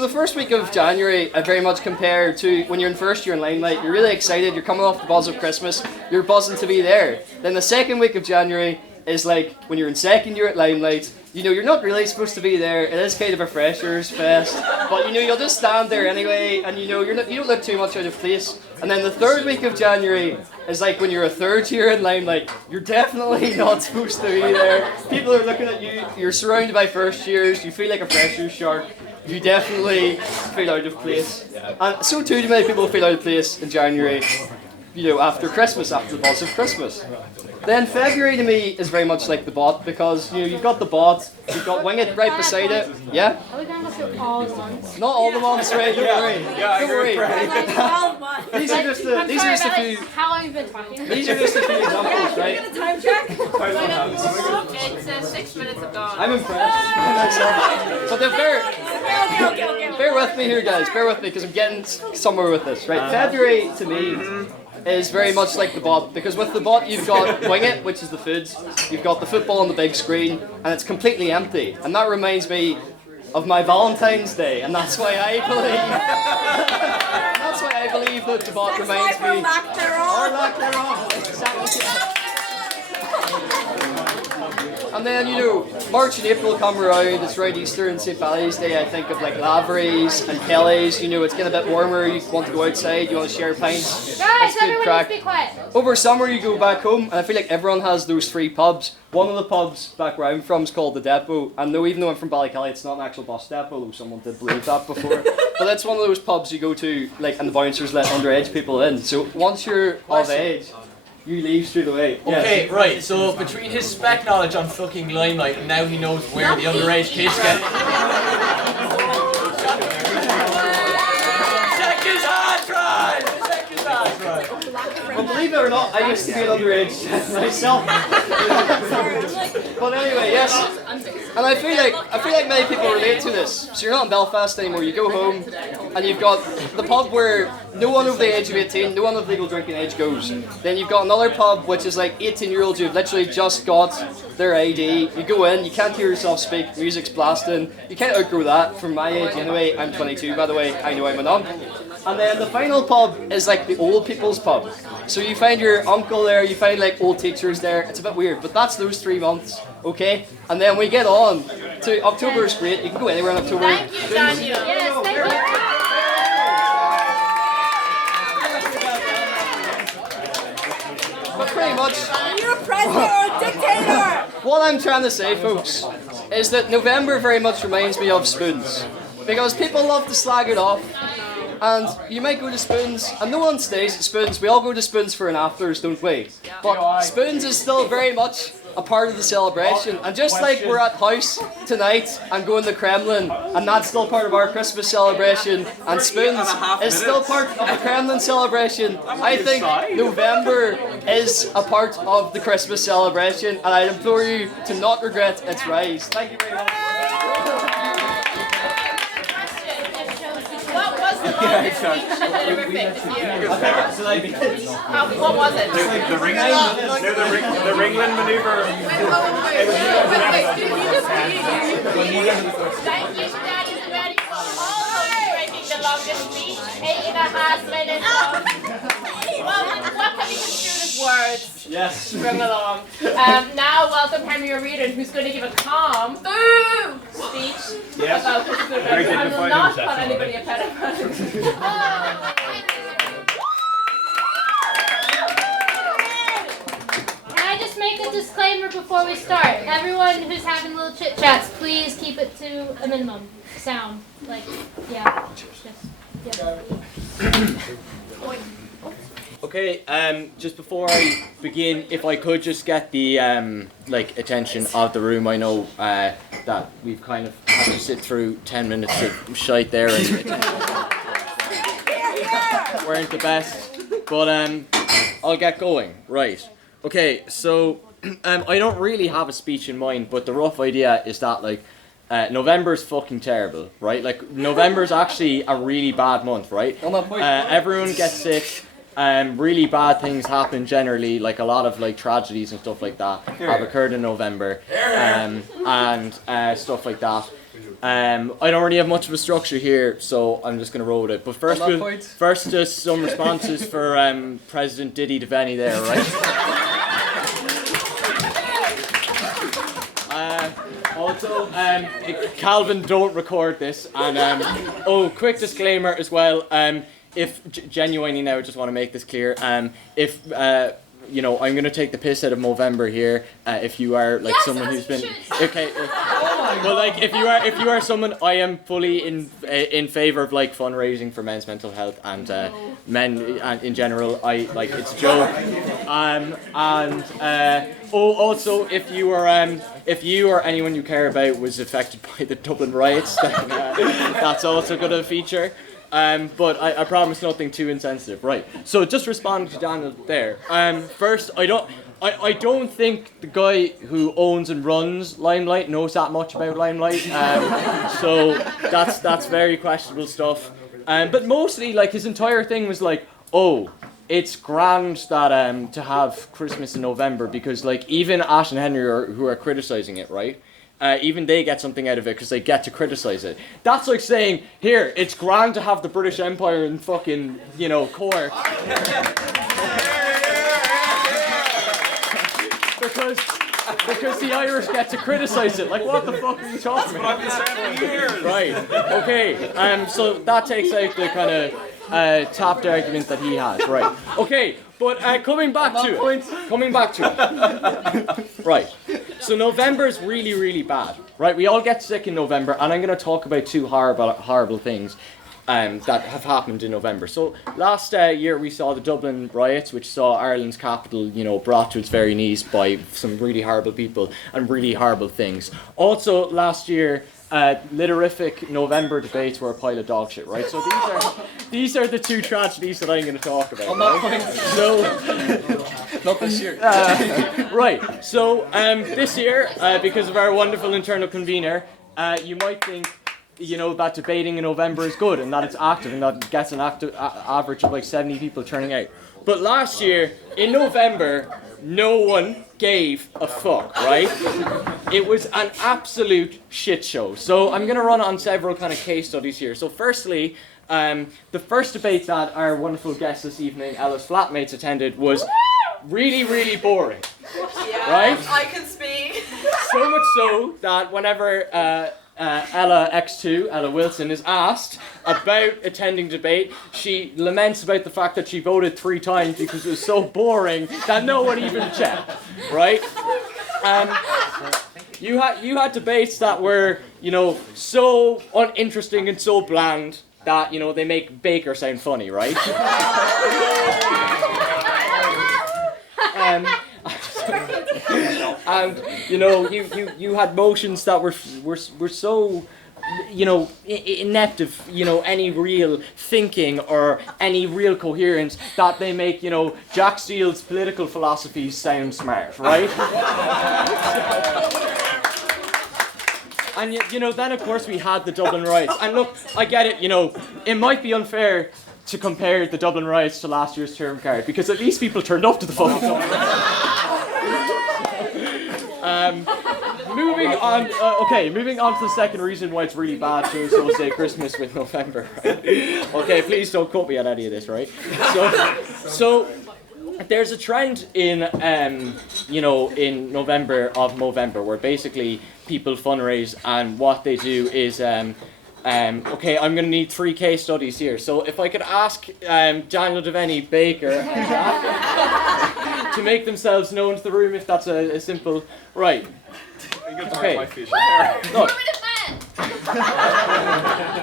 the first week of January, I very much compare to when you're in first year in Limelight. You're really excited. You're coming off the buzz of Christmas. You're buzzing to be there. Then the second week of January is like when you're in second year at Limelight. You know, you're not really supposed to be there. It is kind of a freshers' fest, but you know, you'll just stand there anyway, and you know, you don't look too much out of place. And then the third week of January is like when you're a third year in Limelight. You're definitely not supposed to be there. People are looking at you. You're surrounded by first years. You feel like a freshers' shark. You definitely feel out of place. And so too do many people feel out of place in January. You know, after Christmas, after the buzz of Christmas. Then February to me is very much like the bot because you know you've got the bot, you've got Wing It right beside it. Yeah? Are we going to go through all the ones? Not all the months, right? Don't worry. Don't worry. These are just a few. How long have you been talking? These are just a few examples, right? Get a time check. It's 6 minutes of gone. I'm impressed. But then bear with me here, guys. Bear with me because I'm getting somewhere with this, right? February to me is very much like the bot because with the bot you've got Wing It, which is the foods, you've got the football on the big screen, and it's completely empty. And that reminds me of my Valentine's Day, and that's why I believe that the bot reminds me. Or lack thereof. Exactly. And then, you know, March and April come around, it's around Easter and St. Vale's Day, I think of like Lavery's and Kelly's, you know, it's getting a bit warmer, you want to go outside, you want to share pints. Guys, It's good everyone crack. just be quiet. Over summer you go back home, and I feel like everyone has those three pubs. One of the pubs back where I'm from is called the Depot, and no, even though I'm from Ballykelly, it's not an actual bus depot, though someone did believe that before. But it's one of those pubs you go to, like, and the bouncers let underage people in. So once you're of age, you leave straight away. Okay, Yes. right, so between his spec knowledge on fucking Limelight and now he knows where the underage kids get. Check his hard drive! Check his hard drive! Well, believe it or not, I used to be an underage myself. But anyway, yes. And I feel like many people relate to this. So you're not in Belfast anymore. You go home, and you've got the pub where no one over the age of 18, no one of legal drinking age goes. Then you've got another pub which is like 18-year-olds who've literally just got their ID. You go in, you can't hear yourself speak, music's blasting. You can't outgrow that. From my age anyway. I'm 22, by the way. I know I'm a non. And then the final pub is like the old people's pub. So you find your uncle there, you find like old teachers there. It's a bit weird, but that's those 3 months, okay? And then we get on to October is great. You can go anywhere in October. Thank you, Daniel. Yes, thank you. But pretty much, You're a president or a dictator! what I'm trying to say, folks, is that November very much reminds me of Spoons. Because people love to slag it off. And you might go to Spoons, and no one stays at Spoons. We all go to Spoons for an afters, don't we? But Spoons is still very much a part of the celebration. And just like we're at House tonight and going to Kremlin, and that's still part of our Christmas celebration, and Spoons is still part of the Kremlin celebration, I think November is a part of the Christmas celebration, and I'd implore you to not regret its rise. Thank you very much. What was the longest speech you did ever fit this year? What was it? The Ringland maneuver. Thank you to Daddy Devenney for also breaking the longest speech, 8.5 minutes long. Well, what can we construe as words? Yes. Bring along. Now welcome Henry O'Riordan, who's going to give a calm speech about Christmas November and will not call anybody a pedophile. Can I just make a disclaimer before we start? Everyone who's having little chit chats, please keep it to a minimum sound. Like, yeah. Just, yeah. Okay, just before I begin, if I could just get the like attention of the room. I know that we've kind of had to sit through 10 minutes of shite there and weren't the best, but I'll get going. Right. Okay, so I don't really have a speech in mind, but the rough idea is that like November's fucking terrible, right? Like November's actually a really bad month, right? Everyone gets sick. Really bad things happen generally, like a lot of like tragedies and stuff like that have occurred in November, and stuff like that. I don't really have much of a structure here, so I'm just gonna roll with it. But first just some responses for President Diddy Devenney there, right? Also, Calvin, don't record this, and quick disclaimer as well. If genuinely now, I just want to make this clear. If you know, I'm gonna take the piss out of November here. If you are like someone who's been okay, well, like if you are someone, I am fully in favor of like fundraising for men's mental health and men in general. I like it's a joke. Also, if you or anyone you care about was affected by the Dublin riots, then that's also gonna feature. But I promise nothing too insensitive. Right. So just responding to Daniel there. First, I don't think the guy who owns and runs Limelight knows that much about Limelight. So that's very questionable stuff. But mostly, like his entire thing was like, oh, it's grand that to have Christmas in November because like even Ash and Henry who are criticizing it, right? Even they get something out of it because they get to criticize it. That's like saying, here, it's grand to have the British Empire in fucking, you know, Kaur. because the Irish get to criticize it. Like, what the fuck are you talking about? That's what I've been saying for years. Right. Okay. So that takes out the kind of tapped argument that he has. Right. Okay. But coming back to it. Right. So November is really, really bad. Right. We all get sick in November, and I'm going to talk about two horrible things. that have happened in November. So last year we saw the Dublin riots, which saw Ireland's capital, brought to its very knees by some really horrible people and really horrible things. Also last year, literific November debates were a pile of dog shit, right? So these are the two tragedies that I'm going to talk about. On that point, so not this year. Right. So this year, because of our wonderful internal convener, you might think, that debating in November is good and that it's active and that it gets an active average of like 70 people turning out. But last year in November, no one gave a fuck, right? It was an absolute shit show. So I'm going to run on several kind of case studies here. So firstly, the first debate that our wonderful guest this evening, Ella's flatmates, attended was really, really boring. Yeah, right? I can speak. So much so that whenever Ella X2, Ella Wilson, is asked about attending debate, she laments about the fact that she voted 3 times because it was so boring that no one even checked, right? You had debates that were, so uninteresting and so bland that, they make Baker sound funny, right? And you had motions that were so inept of any real thinking or any real coherence that they make Jack Steele's political philosophies sound smart, right? And then of course we had the Dublin riots. And look, I get it, it might be unfair to compare the Dublin riots to last year's term card because at least people turned up to the fucking moving on to the second reason why it's really bad to associate Christmas with November, right? Okay, please don't quote me on any of this, right? So there's a trend in in November where basically people fundraise, and what they do is okay, I'm going to need 3 case studies here. So if I could ask Daniel, Devenney, Baker, and Jack to make themselves known to the room, if that's a simple... Right. Okay. Look.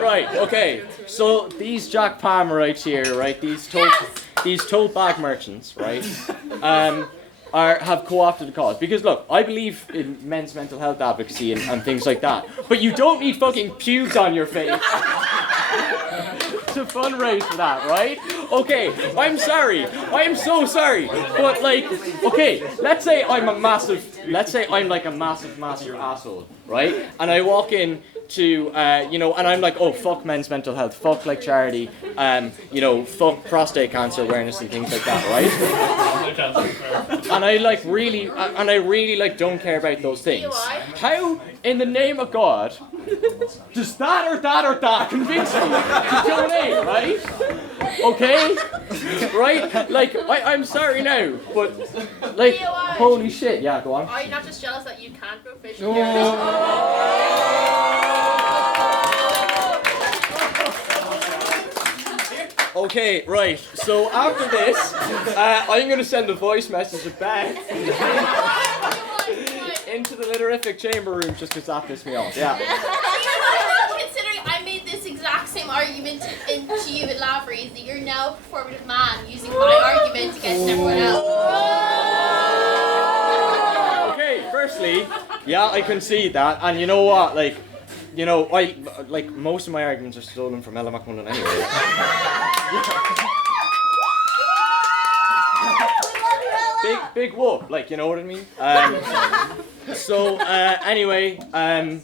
Right, okay. So these Jack Palmerites here, right, these tote bag merchants, right, have co-opted the cause. Because look, I believe in men's mental health advocacy and things like that. But you don't need fucking pubes on your face to fundraise for that, right? Okay, I'm sorry. I am so sorry. But like, okay, let's say I'm like a massive asshole, right? And I walk in to, and I'm like, oh, fuck men's mental health, fuck like charity, fuck prostate cancer awareness and things like that, right? And I really don't care about those things. How, in the name of God, does that or that convince me to donate, right? Okay? Right? Like, I'm sorry now, but, like, holy shit, yeah, go on. Are you not just jealous that you can't grow fish? Okay, right. So after this, I'm going to send a voice message back into the literific chamber room just because that pissed me off. Yeah. Considering I made this exact same argument to you at Lavery's, that you're now a performative man using my argument against everyone else. Okay, firstly, yeah, I concede that, and you know what, I most of my arguments are stolen from Ella McMullin anyway. Big whoop, you know what I mean? Anyway,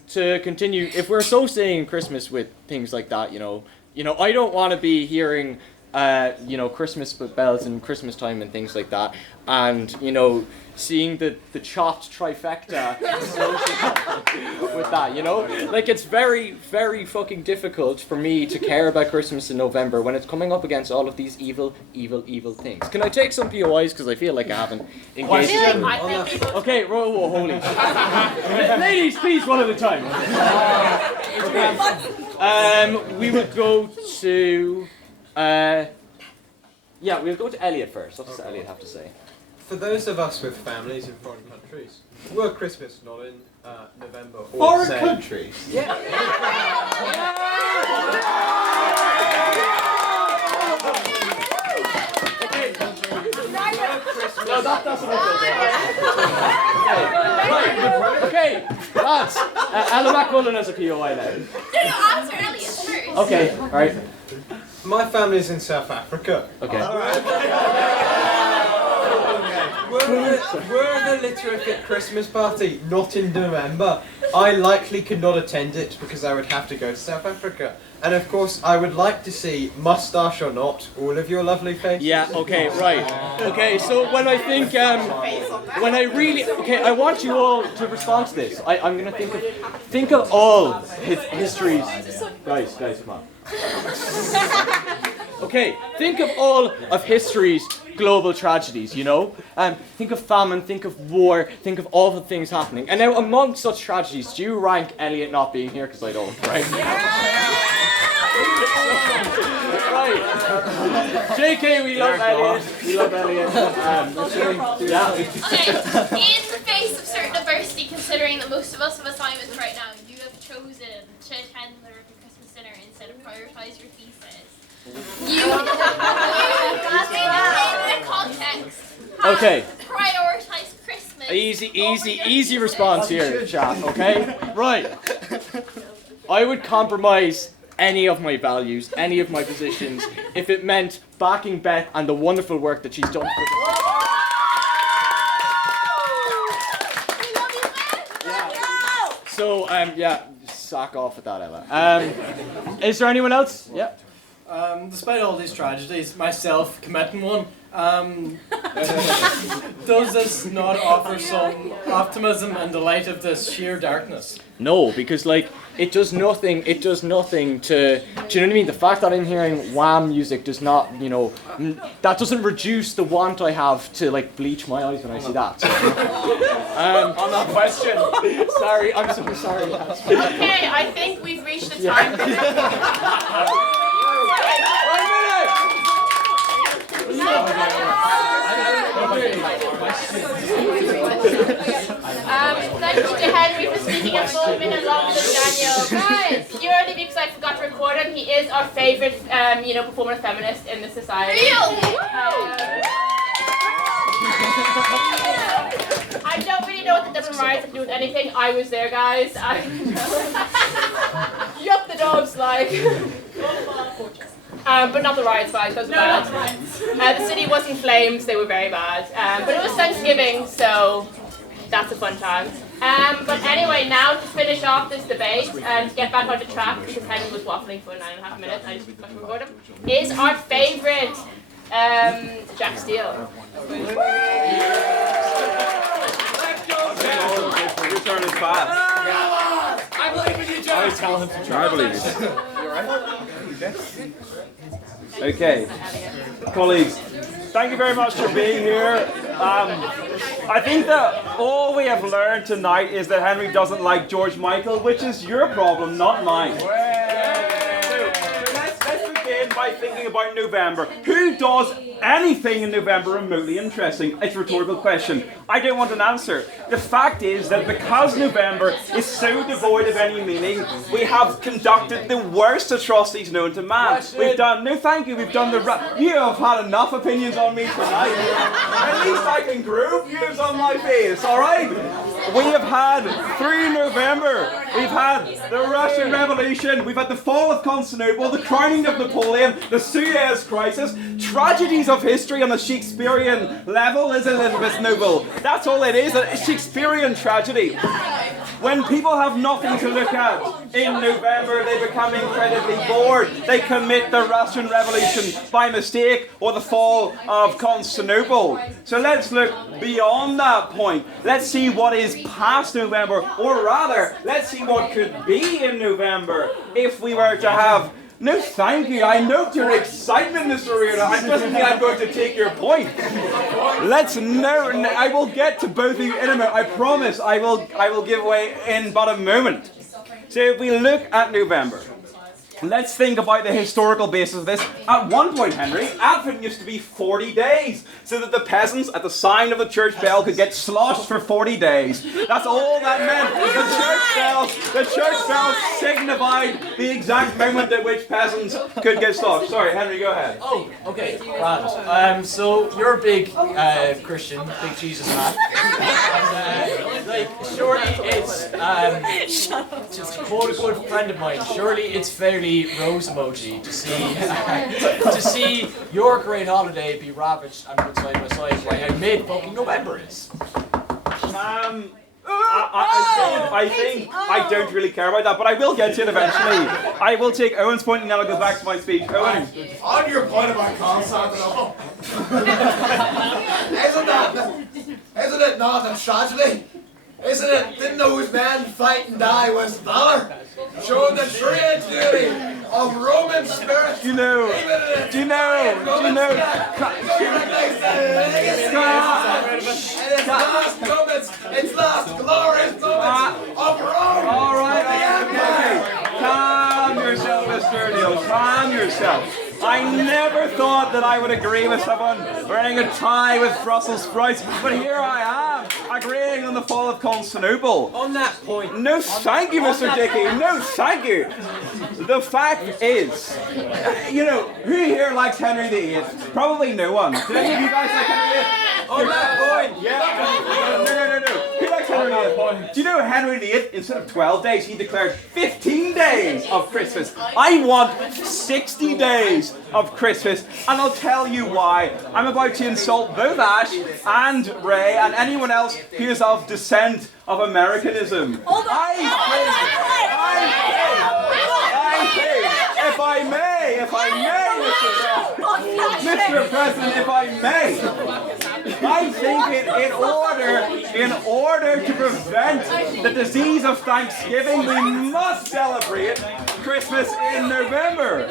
to continue, if we're associating Christmas with things like that, I don't want to be hearing, Christmas bells and Christmas time and things like that, and, seeing the chopped trifecta with that, it's very, very fucking difficult for me to care about Christmas in November when it's coming up against all of these evil things. Can I take some POIs, because I feel like I haven't engaged in Okay, whoa, holy ladies, please, one at a time. Okay. We would go to we'll go to Elliot first. What does Elliot have to say? For those of us with families in foreign countries, were Christmas not in November or Foreign say, countries? Yeah. No, that doesn't look good. Okay, lads. Ella McMullin as a POI now. No, answer Elliot first. Okay, alright. My family's in South Africa. Okay. Were the Literafic Christmas party not in November, I likely could not attend it because I would have to go to South Africa. And of course, I would like to see, moustache or not, all of your lovely faces. Yeah, okay, right. Okay, so when I think, when I really, okay, I want you all to respond to this. I'm gonna think of all histories. Guys, come on. Okay, think of all of history's global tragedies, you know? Think of famine, think of war, think of all the things happening. And now among such tragedies, do you rank Elliot not being here? Because I don't, right? Right. JK, we love Elliot. We love Elliot. Yeah. Okay, in the face of certain adversity, considering that most of us have assignments right now, you have chosen to attend the Christmas dinner instead of prioritise your thesis. You in the context Okay. Prioritise Christmas. Easy response here, chat, okay? Right. I would compromise any of my values, any of my positions, if it meant backing Beth and the wonderful work that she's done for the So, yeah, sack off with that, Ella. Is there anyone else? Yeah. Despite all these tragedies, myself committing one, does this not offer some optimism in the light of this sheer darkness? No, because like it does nothing to, do you know what I mean? The fact that I'm hearing Wham music does not, that doesn't reduce the want I have to like bleach my eyes when I see that. So, on that question. Sorry, I'm so sorry. Okay, I think we've reached the time. Thank you to Henry for speaking a full minute longer than Daniel. Guys, purely because I forgot to record him, he is our favourite, performer feminist in the society. I don't really know what the different riots have to do with anything. I was there, guys. Yup, the dogs, like. But not the riots, guys. Those were bad. The city was in flames. They were very bad. But it was Thanksgiving, so that's a fun time. But anyway, now to finish off this debate and to get back on the track, because Henry was waffling for 9.5 minutes, I just got to record him, is our favourite Jack Steele. Your turn is fast. I believe in you, Jack. I tell him to try. I believe you. You alright? Okay. Colleagues, thank you very much for being here. I think that all we have learned tonight is that Henry doesn't like George Michael, which is your problem, not mine. So let's begin by thinking about November. Who does anything in November remotely interesting? It's a rhetorical question. I don't want an answer. The fact is that because November is so devoid of any meaning, we have conducted the worst atrocities known to man. We've done, no thank you, we've done the you have had enough opinions on me tonight. At least I can grow views on my face, alright? We have had through November, we've had the Russian Revolution, we've had the fall of Constantinople, the crowning of Napoleon, the Suez Crisis, tragedies of history on a Shakespearean level is Elizabeth Noble. That's all it is, a Shakespearean tragedy. When people have nothing to look at in November, they become incredibly bored. They commit the Russian Revolution by mistake or the fall of Constantinople. So let's look beyond that point. Let's see what is past November, or rather, let's see what could be in November if we were to have. No, thank you. I note your excitement, Mr. Reardon. I doesn't mean I'm going to take your point. Let's know. I will get to both of you in a moment. I promise. I will give way in but a moment. So if we look at November, Let's think about the historical basis of this. At one point, Henry, Advent used to be 40 days, so that the peasants at the sign of the church bell could get sloshed for 40 days. That's all that meant. The church bells signified the exact moment at which peasants could get sloshed. Sorry, Henry, go ahead. Oh, okay, grand. So you're a big Christian, big Jesus man. And, like, surely it's just to quote a good friend of mine. Surely it's fairly rose emoji to see your great holiday be ravaged and put side by side by how mid fucking November is. I think I don't really care about that, but I will get to it eventually. I will take Owen's point and then I'll go back to my speech. Owen. On your point about Constantinople, isn't it not a tragedy? Isn't it? Didn't those men fight and die with valor? Showing the true duty of Roman spirit. Do you know? Its last glorious moments of Rome. All right, okay. Calm yourself, Mr. Neal. Calm yourself. I never thought that I would agree with someone wearing a tie with Brussels sprouts, but here I am, agreeing on the fall of Constantinople. On that point... No thank you, Mr. Dickey, no thank you. The fact is, who here likes Henry VIII? Probably no one. Do any of you guys like Henry VIII? On that point! Yeah. No. Who likes Henry VIII? Do you know Henry VIII, instead of 12 days, he declared 15 days of Christmas. I want 60 days of Christmas, and I'll tell you why. I'm about to insult both Ash and Ray and anyone else who is of descent of Americanism. I think, if I may, Mr. President, if I may, I think in order to prevent the disease of Thanksgiving, we must celebrate Christmas in November.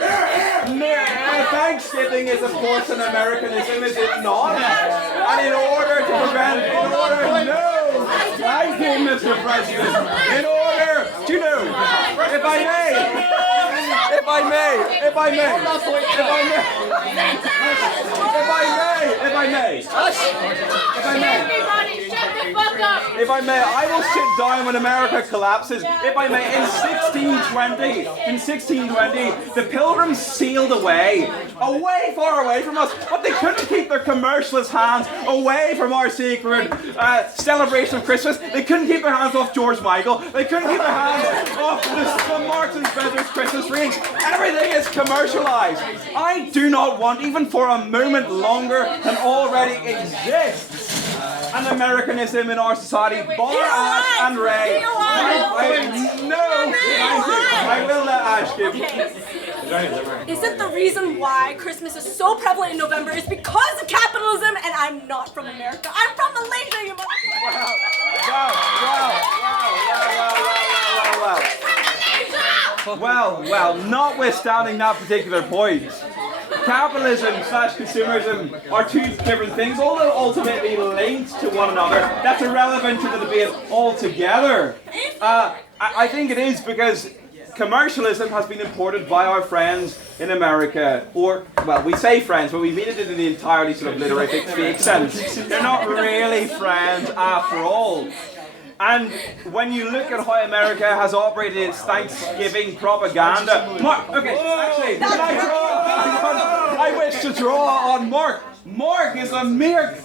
Thanksgiving is, of course, an Americanism, is it not? And in order to prevent, thank you, Mr. President. In order, if I may, I will sit down when America collapses. If I may, in 1620, the Pilgrims sailed away, far away from us, but they couldn't keep their commercialist hands away from our sacred celebration of Christmas. They couldn't keep their hands off George Michael. They couldn't keep their hands off the Marks and Spencer's Christmas tree. Everything is commercialized. I do not want, even for a moment longer than already exists, an Americanism in our society. Bar Ash and Ray. I will let Ash give. Isn't the reason why Christmas is so prevalent in November is because of capitalism, and I'm not from America. I'm from Malaysia, you motherfucker. Well, notwithstanding that particular point, capitalism / consumerism are two different things, although ultimately linked to one another. That's irrelevant to the debate altogether. I think it is because commercialism has been imported by our friends in America, or, well, we say friends, but we mean it in the entirely sort of literary fake sense. They're not really friends after all. And when you look at how America has operated its Thanksgiving propaganda, Marc, okay, actually, can I draw? I wish to draw on Marc. Marc is a mere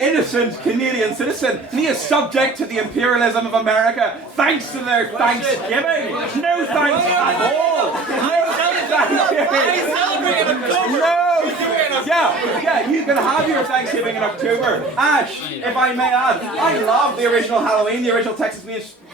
innocent Canadian citizen, and he is subject to the imperialism of America thanks to their Thanksgiving. No thanks at all. Yeah, you can have your Thanksgiving in October. Ash, if I may add, I love the original Halloween, the original Texas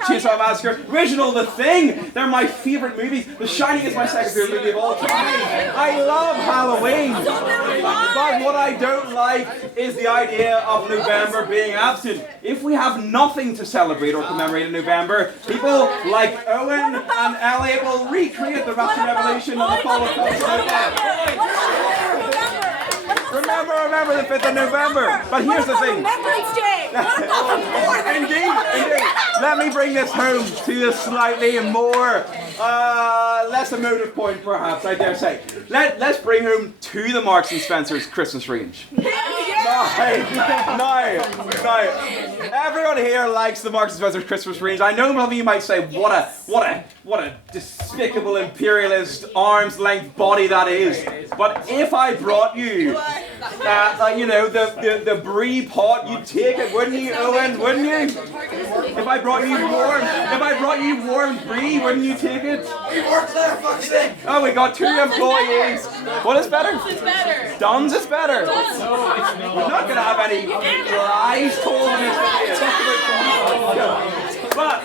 Chainsaw Massacre, original The Thing. They're my favorite movies. The Shining is my second favorite movie of all time. I love Halloween. But what I don't like is the idea of November being absent. If we have nothing to celebrate or commemorate in November, people like Owen and Elliot will recreate the Russian Revolution and the fall of Constantinople. Remember the 5th of November. But here's the thing. Remembrance Day. What about the 4th? Indeed. Let me bring this home to a slightly more, less emotive point, perhaps, I dare say. Let's bring home to the Marks and Spencer's Christmas range. No. Everyone here likes the Marks and Spencer's Christmas range. I know some of you might say, what a despicable imperialist arm's length body that is. But if I brought you, the brie pot, you'd take it, wouldn't you, Owen? Wouldn't you? If I brought you warm brie, wouldn't you take it? We work there, fuck's sake. Oh, we got 2 employees. What is better? Duns is better. We're not gonna have any lies told in this video. But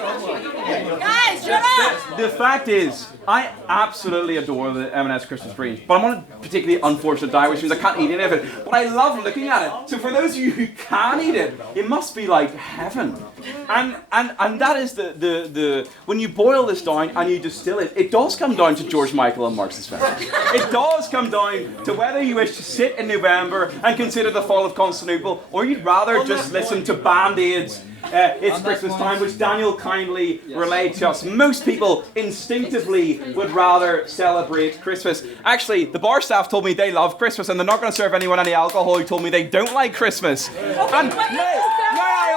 Guys, shut up! the fact is, I absolutely adore the M&S Christmas range, but I'm on a particularly unfortunate diet, which means I can't eat any of it. But I love looking at it. So for those of you who can eat it, it must be like heaven. And that is the when you boil this down and you distill it, it does come down to George Michael and Marks and Spencer. It does come down to whether you wish to sit in November and consider the fall of Constantinople, or you'd rather just listen to Band-Aids. It's Christmas time, which Daniel kindly relayed to us. Most people instinctively would rather celebrate Christmas. Actually, the bar staff told me they love Christmas and they're not going to serve anyone any alcohol who told me they don't like Christmas. And may I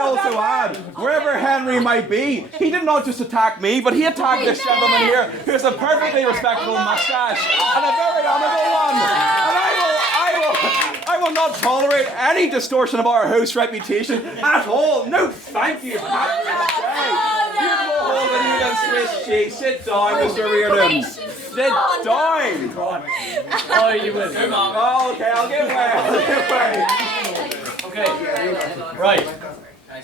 also add, wherever Henry might be, he did not just attack me, but he attacked this gentleman here, who has a perfectly respectable mustache and a very honourable one. And I will not tolerate any distortion of our host's reputation at all. No, thank you. Swiss cheese. Sit down, Mr. Reardon. Sit down. Oh, you will. Oh, okay, I'll give way. Okay, right.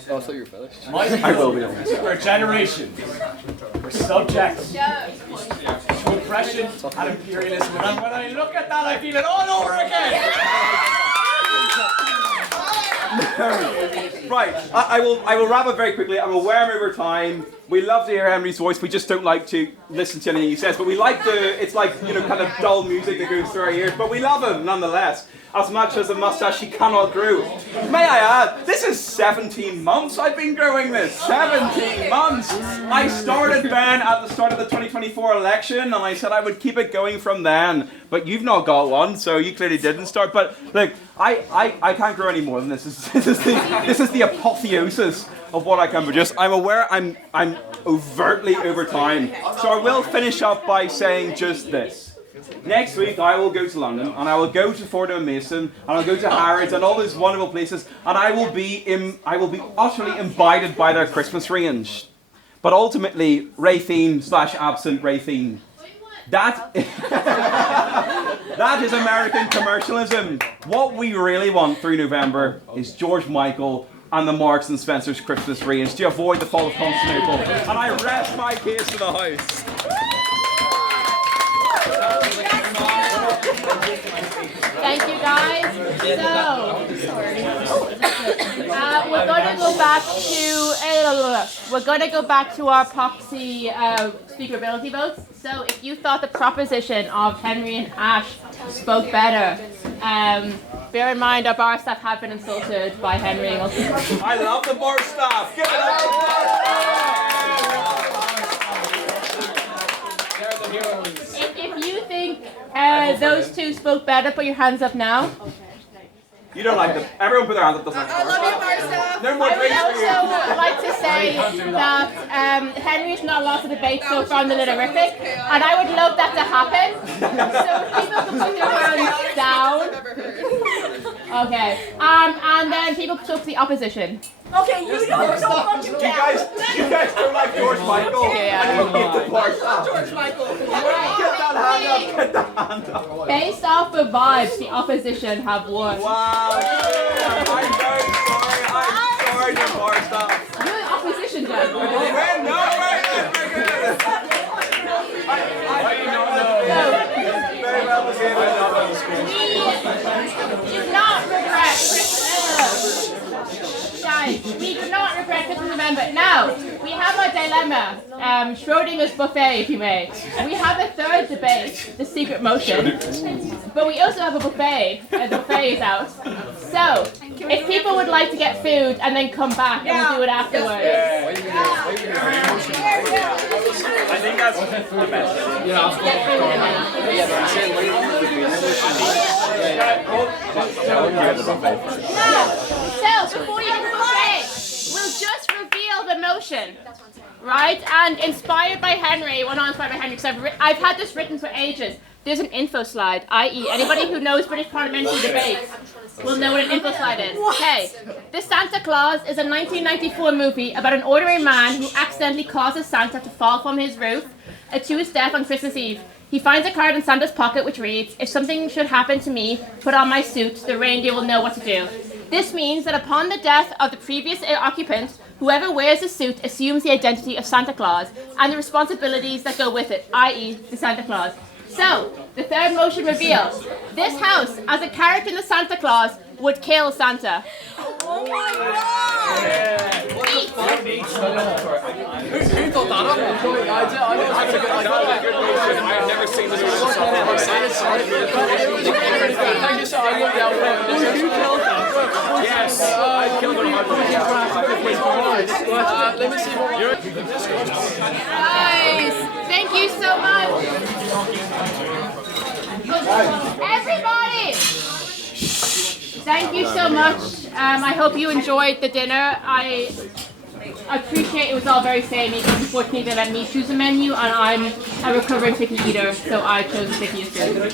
Oh, so you're finished. I will be honest. For a generation, we're subject to oppression and imperialism. And when I look at that, I feel it all over again. Right, I will wrap up very quickly. I'm aware I'm over time. We love to hear Henry's voice. We just don't like to listen to anything he says. But we like it's like, kind of dull music that goes through our ears. But we love him nonetheless. As much as a mustache he cannot grow. May I add, this is 17 months I've been growing this. 17 months! I started Ben at the start of the 2024 election and I said I would keep it going from then. But you've not got one, so you clearly didn't start. But look, I can't grow any more than this. This is the apotheosis of what I can produce. I'm aware I'm overtly over time. So I will finish up by saying just this. Next week I will go to London and I will go to Fordham and Mason and I'll go to Harrods and all those wonderful places and I will be utterly imbibed by their Christmas range. But ultimately, Thien / absent Thien. That is American commercialism. What we really want through November is George Michael and the Marks and Spencer's Christmas range to avoid the fall of Constantinople. And I rest my case to the House. Thank you, guys. So, we're going to go back to our proxy speakerability votes. So, if you thought the proposition of Henry and Ash spoke better, bear in mind our bar staff have been insulted by Henry. I love the bar staff. Give it up to the bar staff. If you think those two spoke better, put your hands up now. You don't like them. Everyone put their hands up. I love you, bar staff. No more I would drinks for you. also like to say that Henry's not lost the debate so far on the Lyrific, and I would love that to happen. So if people can put their hands down. Okay. And then people can talk to the opposition. Okay, you know you're so fucking You guys don't like George Michael? Yeah. And you hate the bar staff. George Michael. Get that hand up. Get that hand up. Based off the vibes, the opposition have won. Wow. I'm very sorry. I'm sorry to bar staff. You're the opposition, Dad. Very well We do not regret Christmas. Guys, we do not regret Christmas in November. Now, we have a dilemma, Schrodinger's buffet, if you may. We have a third debate, the secret motion, but we also have a buffet. The buffet is out. So, if people would like to get food and then come back, and we'll do it afterwards. I think that's the best. So, before you do the buffet, we'll just reveal the motion, right? And inspired by Henry, well not inspired by Henry, because I've had this written for ages. There's an info slide, i.e. anybody who knows British parliamentary debates will know what an info slide is. Okay, The Santa Claus is a 1994 movie about an ordinary man who accidentally causes Santa to fall from his roof to his death on Christmas Eve. He finds a card in Santa's pocket which reads, "If something should happen to me, put on my suit, the reindeer will know what to do." This means that upon the death of the previous occupant, whoever wears the suit assumes the identity of Santa Claus and the responsibilities that go with it, i.e. the Santa Claus. So, the third motion reveal. This house, as a character in the Santa Claus, would kill Santa. Oh my god! Who thought that up? That's a good motion. I've never seen this motion, so I'm excited. Thank you so much. Yes, I killed him. Let me see what Nice! Thank you so much! Everybody! Thank you so much. I hope you enjoyed the dinner. I appreciate it was all very samey, because unfortunately they let me choose a menu, and I'm a recovering picky eater, so I chose the pickiest food.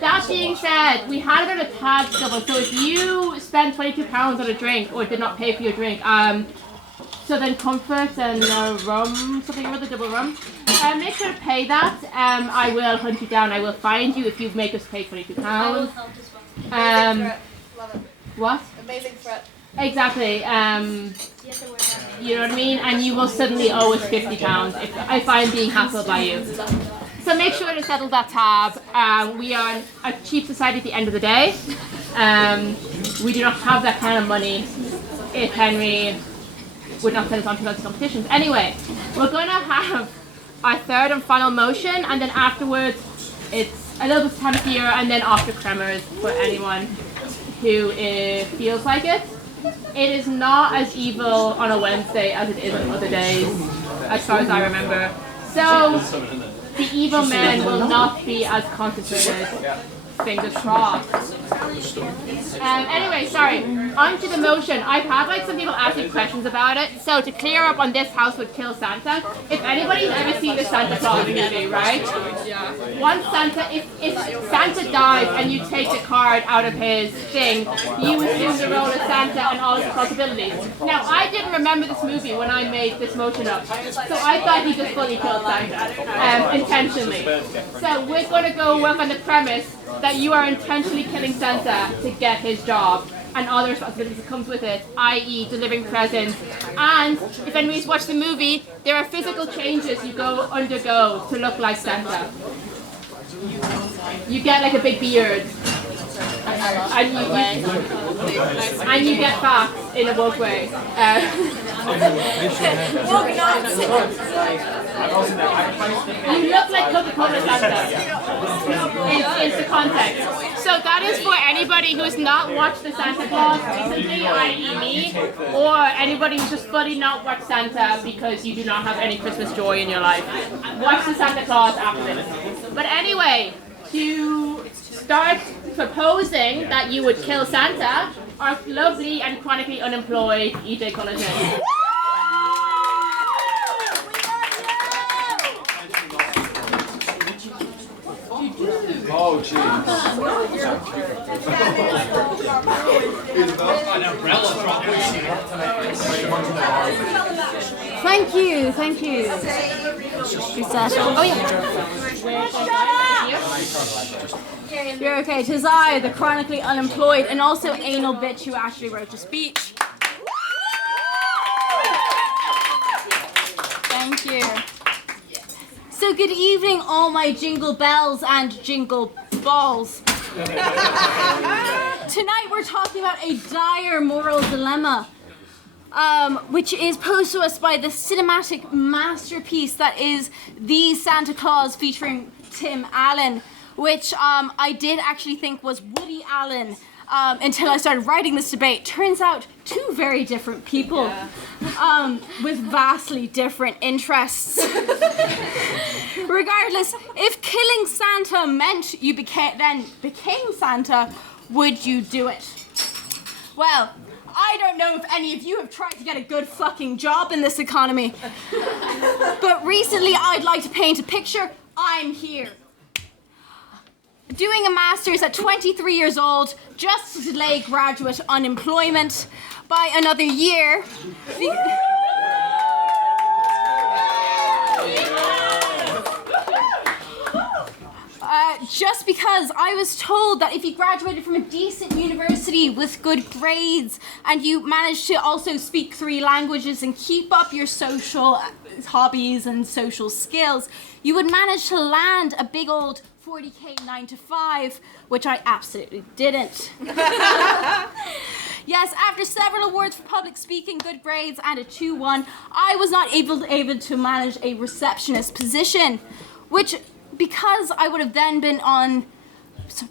That being said, we had a bit of a tab double, so if you spend £22 on a drink or did not pay for your drink, so then Comfort and rum, something or other, double rum, make sure to pay that. I will hunt you down, I will find you if you make us pay £22. What? Amazing threat. Exactly. You know what I mean? And you will suddenly owe us £50 if I'm being hassled by you. So make sure to settle that tab. We are a cheap society at the end of the day. We do not have that kind of money if Henry would not send us on to those competitions. Anyway, we're going to have our third and final motion, and then afterwards it's a little bit temptier, and then after Kremers for anyone who feels like it. It is not as evil on a Wednesday as it is on other days, as far as I remember. So, the evil men will not be as concentrated. Fingers crossed. Anyway, sorry. On to the motion. I've had some people asking questions about it. So to clear up on this house would kill Santa. If anybody's ever seen the Santa Claus movie, right? Once Santa, if Santa dies and you take the card out of his thing, you assume the role of Santa and all his responsibilities. Now I didn't remember this movie when I made this motion up, so I thought he just fully killed Santa intentionally. So we're going to go work on the premise that you are intentionally killing Santa to get his job and all the responsibilities that comes with it, i.e. delivering presents. And if anybody's watched the movie, there are physical changes you undergo to look like Santa. You get like a big beard. And you get fat in a woke way. You look like Coca-Cola Santa. Is the context. So that is for anybody who has not watched the Santa Claus recently, i.e. me, or anybody who's just fully not watched Santa because you do not have any Christmas joy in your life. Watch the Santa Claus after this. But anyway, to start proposing that you would kill Santa, our lovely and chronically unemployed E.J. Culleton. Oh, jeez. Thank you, thank you. Oh yeah. You're okay. 'Tis I, the chronically unemployed and also anal bitch who actually wrote the speech. Thank you. So good evening, all my jingle bells and jingle balls. Tonight we're talking about a dire moral dilemma. which is posed to us by the cinematic masterpiece that is The Santa Claus featuring Tim Allen, which I did actually think was Woody Allen until I started writing this debate. Turns out two very different people with vastly different interests. Regardless, if killing Santa meant you became Santa, would you do it? Well, I don't know if any of you have tried to get a good fucking job in this economy, but recently I'd like to paint a picture. I'm here. Doing a master's at 23 years old, just to delay graduate unemployment by another year. Just because I was told that if you graduated from a decent university with good grades and you managed to also speak 3 languages and keep up your social hobbies and social skills, you would manage to land a big old 40k 9-to-5, which I absolutely didn't. Yes, after several awards for public speaking, good grades, and a 2-1, I was not able to manage a receptionist position, which, because I would have then been on,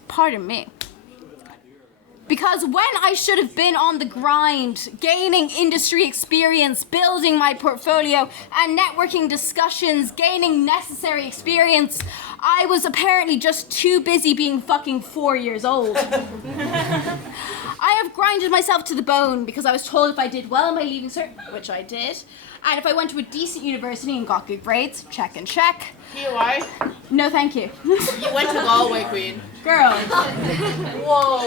pardon me, because when I should have been on the grind, gaining industry experience, building my portfolio, and networking discussions, gaining necessary experience, I was apparently just too busy being fucking 4 years old. I have grinded myself to the bone because I was told if I did well in my leaving cert, which I did, and if I went to a decent university and got good grades, check and check. POI? No, thank you. You went to Galway, Queen. Girl. Whoa.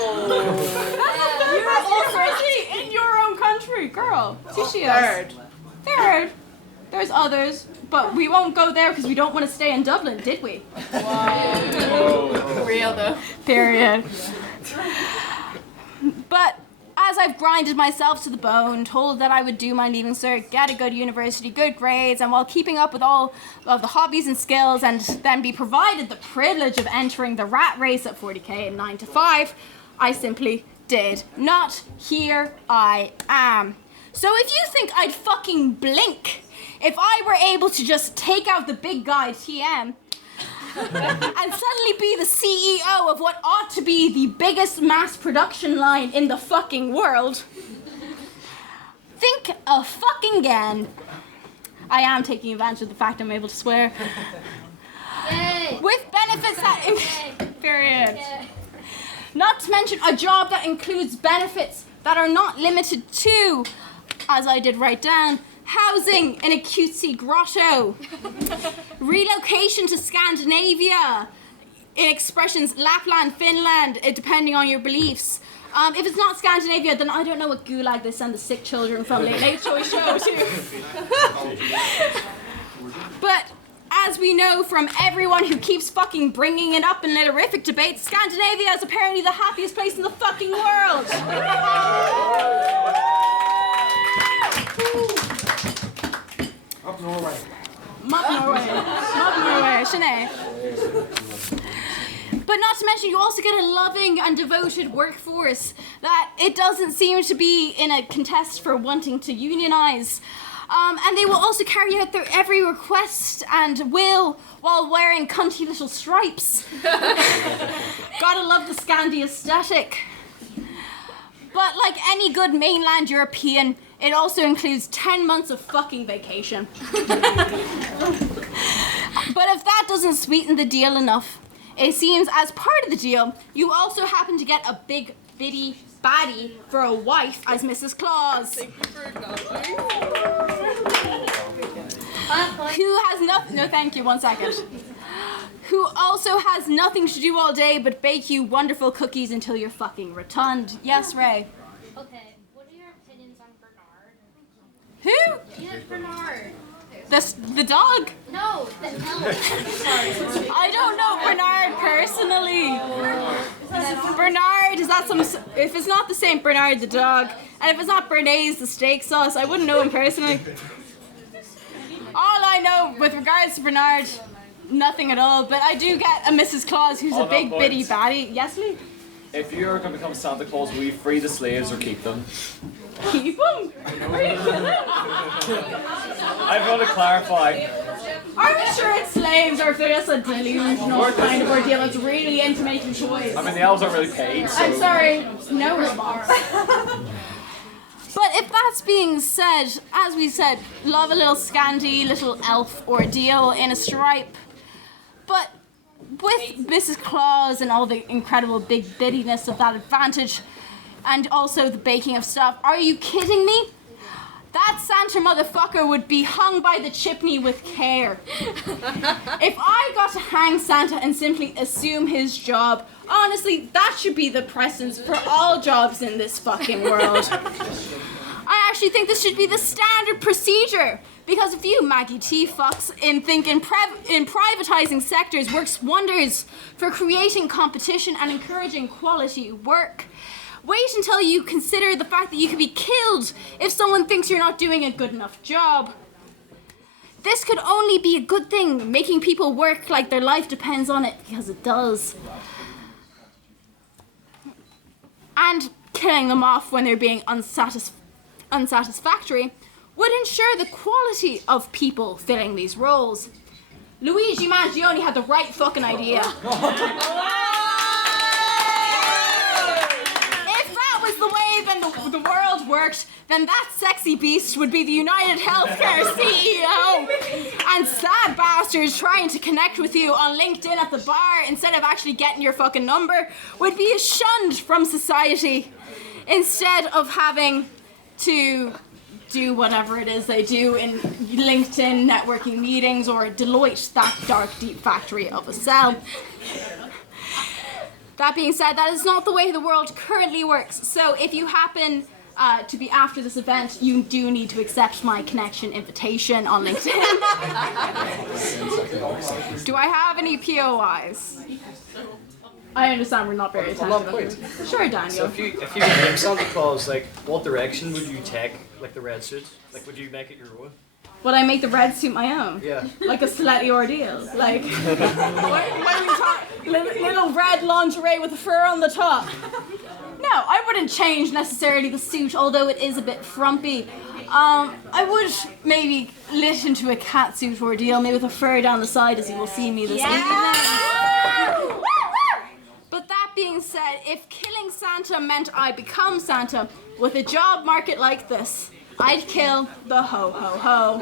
You're already in your own country, girl. Third. There's others, but we won't go there because we don't want to stay in Dublin, did we? Whoa. Real though. Period. But as I've grinded myself to the bone, told that I would do my leaving cert, get a good university, good grades, and while keeping up with all of the hobbies and skills, and then be provided the privilege of entering the rat race at 40k and 9-to-5, I simply did not. Here I am. So if you think I'd fucking blink if I were able to just take out the big guy Thien and suddenly be the CEO of what ought to be the biggest mass production line in the fucking world, think a fucking again. I am taking advantage of the fact I'm able to swear. Yay. With benefits that... Period. Yay. Not to mention a job that includes benefits that are not limited to, as I did write down, housing in a cutesy grotto, relocation to Scandinavia, in expressions Lapland, Finland, depending on your beliefs. If it's not Scandinavia, then I don't know what gulag they send the sick children from Late Choice Show to. But as we know from everyone who keeps fucking bringing it up in litterific debates, Scandinavia is apparently the happiest place in the fucking world. Up Norway. Up Norway, Sinead. But not to mention, you also get a loving and devoted workforce that it doesn't seem to be in a contest for wanting to unionize. And they will also carry out their every request and will while wearing cunty little stripes. Gotta love the Scandi aesthetic. But like any good mainland European, it also includes 10 months of fucking vacation. But if that doesn't sweeten the deal enough, it seems as part of the deal, you also happen to get a big bitty baddie for a wife as Mrs. Claus. Who has nothing, no thank you, 1 second. Who also has nothing to do all day but bake you wonderful cookies until you're fucking rotund. Yes, Ray? Okay, what are your opinions on Bernard? Who? Yeah, Bernard. The dog? No, the elf. Sorry. I don't know Bernard personally. Bernard, is that some... If it's not the Saint Bernard the dog, and if it's not Bernays the steak sauce, I wouldn't know him personally. All I know with regards to Bernard, nothing at all, but I do get a Mrs. Claus who's a big bitty baddie. Yes, Lee? If you're going to become Santa Claus, will you free the slaves or keep them? Keep them? I'm going to clarify. Are we sure it's slaves or if they're just a delusional kind of ordeal that's really into making choice? I mean, the elves aren't really paid, so... I'm sorry, no response. But if that's being said, as we said, love a little Scandi, little elf ordeal in a stripe. But with Mrs. Claus and all the incredible big bittiness of that advantage, and also the baking of stuff, are you kidding me? That Santa motherfucker would be hung by the chimney with care. If I got to hang Santa and simply assume his job, honestly, that should be the precedence for all jobs in this fucking world. I actually think this should be the standard procedure. Because if you Maggie T fucks in privatizing sectors works wonders for creating competition and encouraging quality work. Wait until you consider the fact that you could be killed if someone thinks you're not doing a good enough job. This could only be a good thing, making people work like their life depends on it, because it does. And killing them off when they're being unsatisfactory would ensure the quality of people filling these roles. Luigi Mangione had the right fucking idea. The way then the world worked, then that sexy beast would be the United Healthcare CEO. And sad bastards trying to connect with you on LinkedIn at the bar instead of actually getting your fucking number would be shunned from society instead of having to do whatever it is they do in LinkedIn networking meetings or Deloitte, that dark deep factory of a cell. That being said, that is not the way the world currently works. So if you happen to be after this event, you do need to accept my connection invitation on LinkedIn. Do I have any POIs? I understand we're not very attentive. Sure, Daniel. So if you became Santa Claus, like, what direction would you take, like the red suit? Like, would you make it your own? Would I make the red suit my own? Yeah. Like a slutty ordeal? Like, little red lingerie with a fur on the top? No, I wouldn't change necessarily the suit, although it is a bit frumpy. I would maybe lit into a cat suit ordeal, maybe with a fur down the side, as you will see me this evening. But that being said, if killing Santa meant I become Santa, with a job market like this, I'd kill the ho-ho-ho.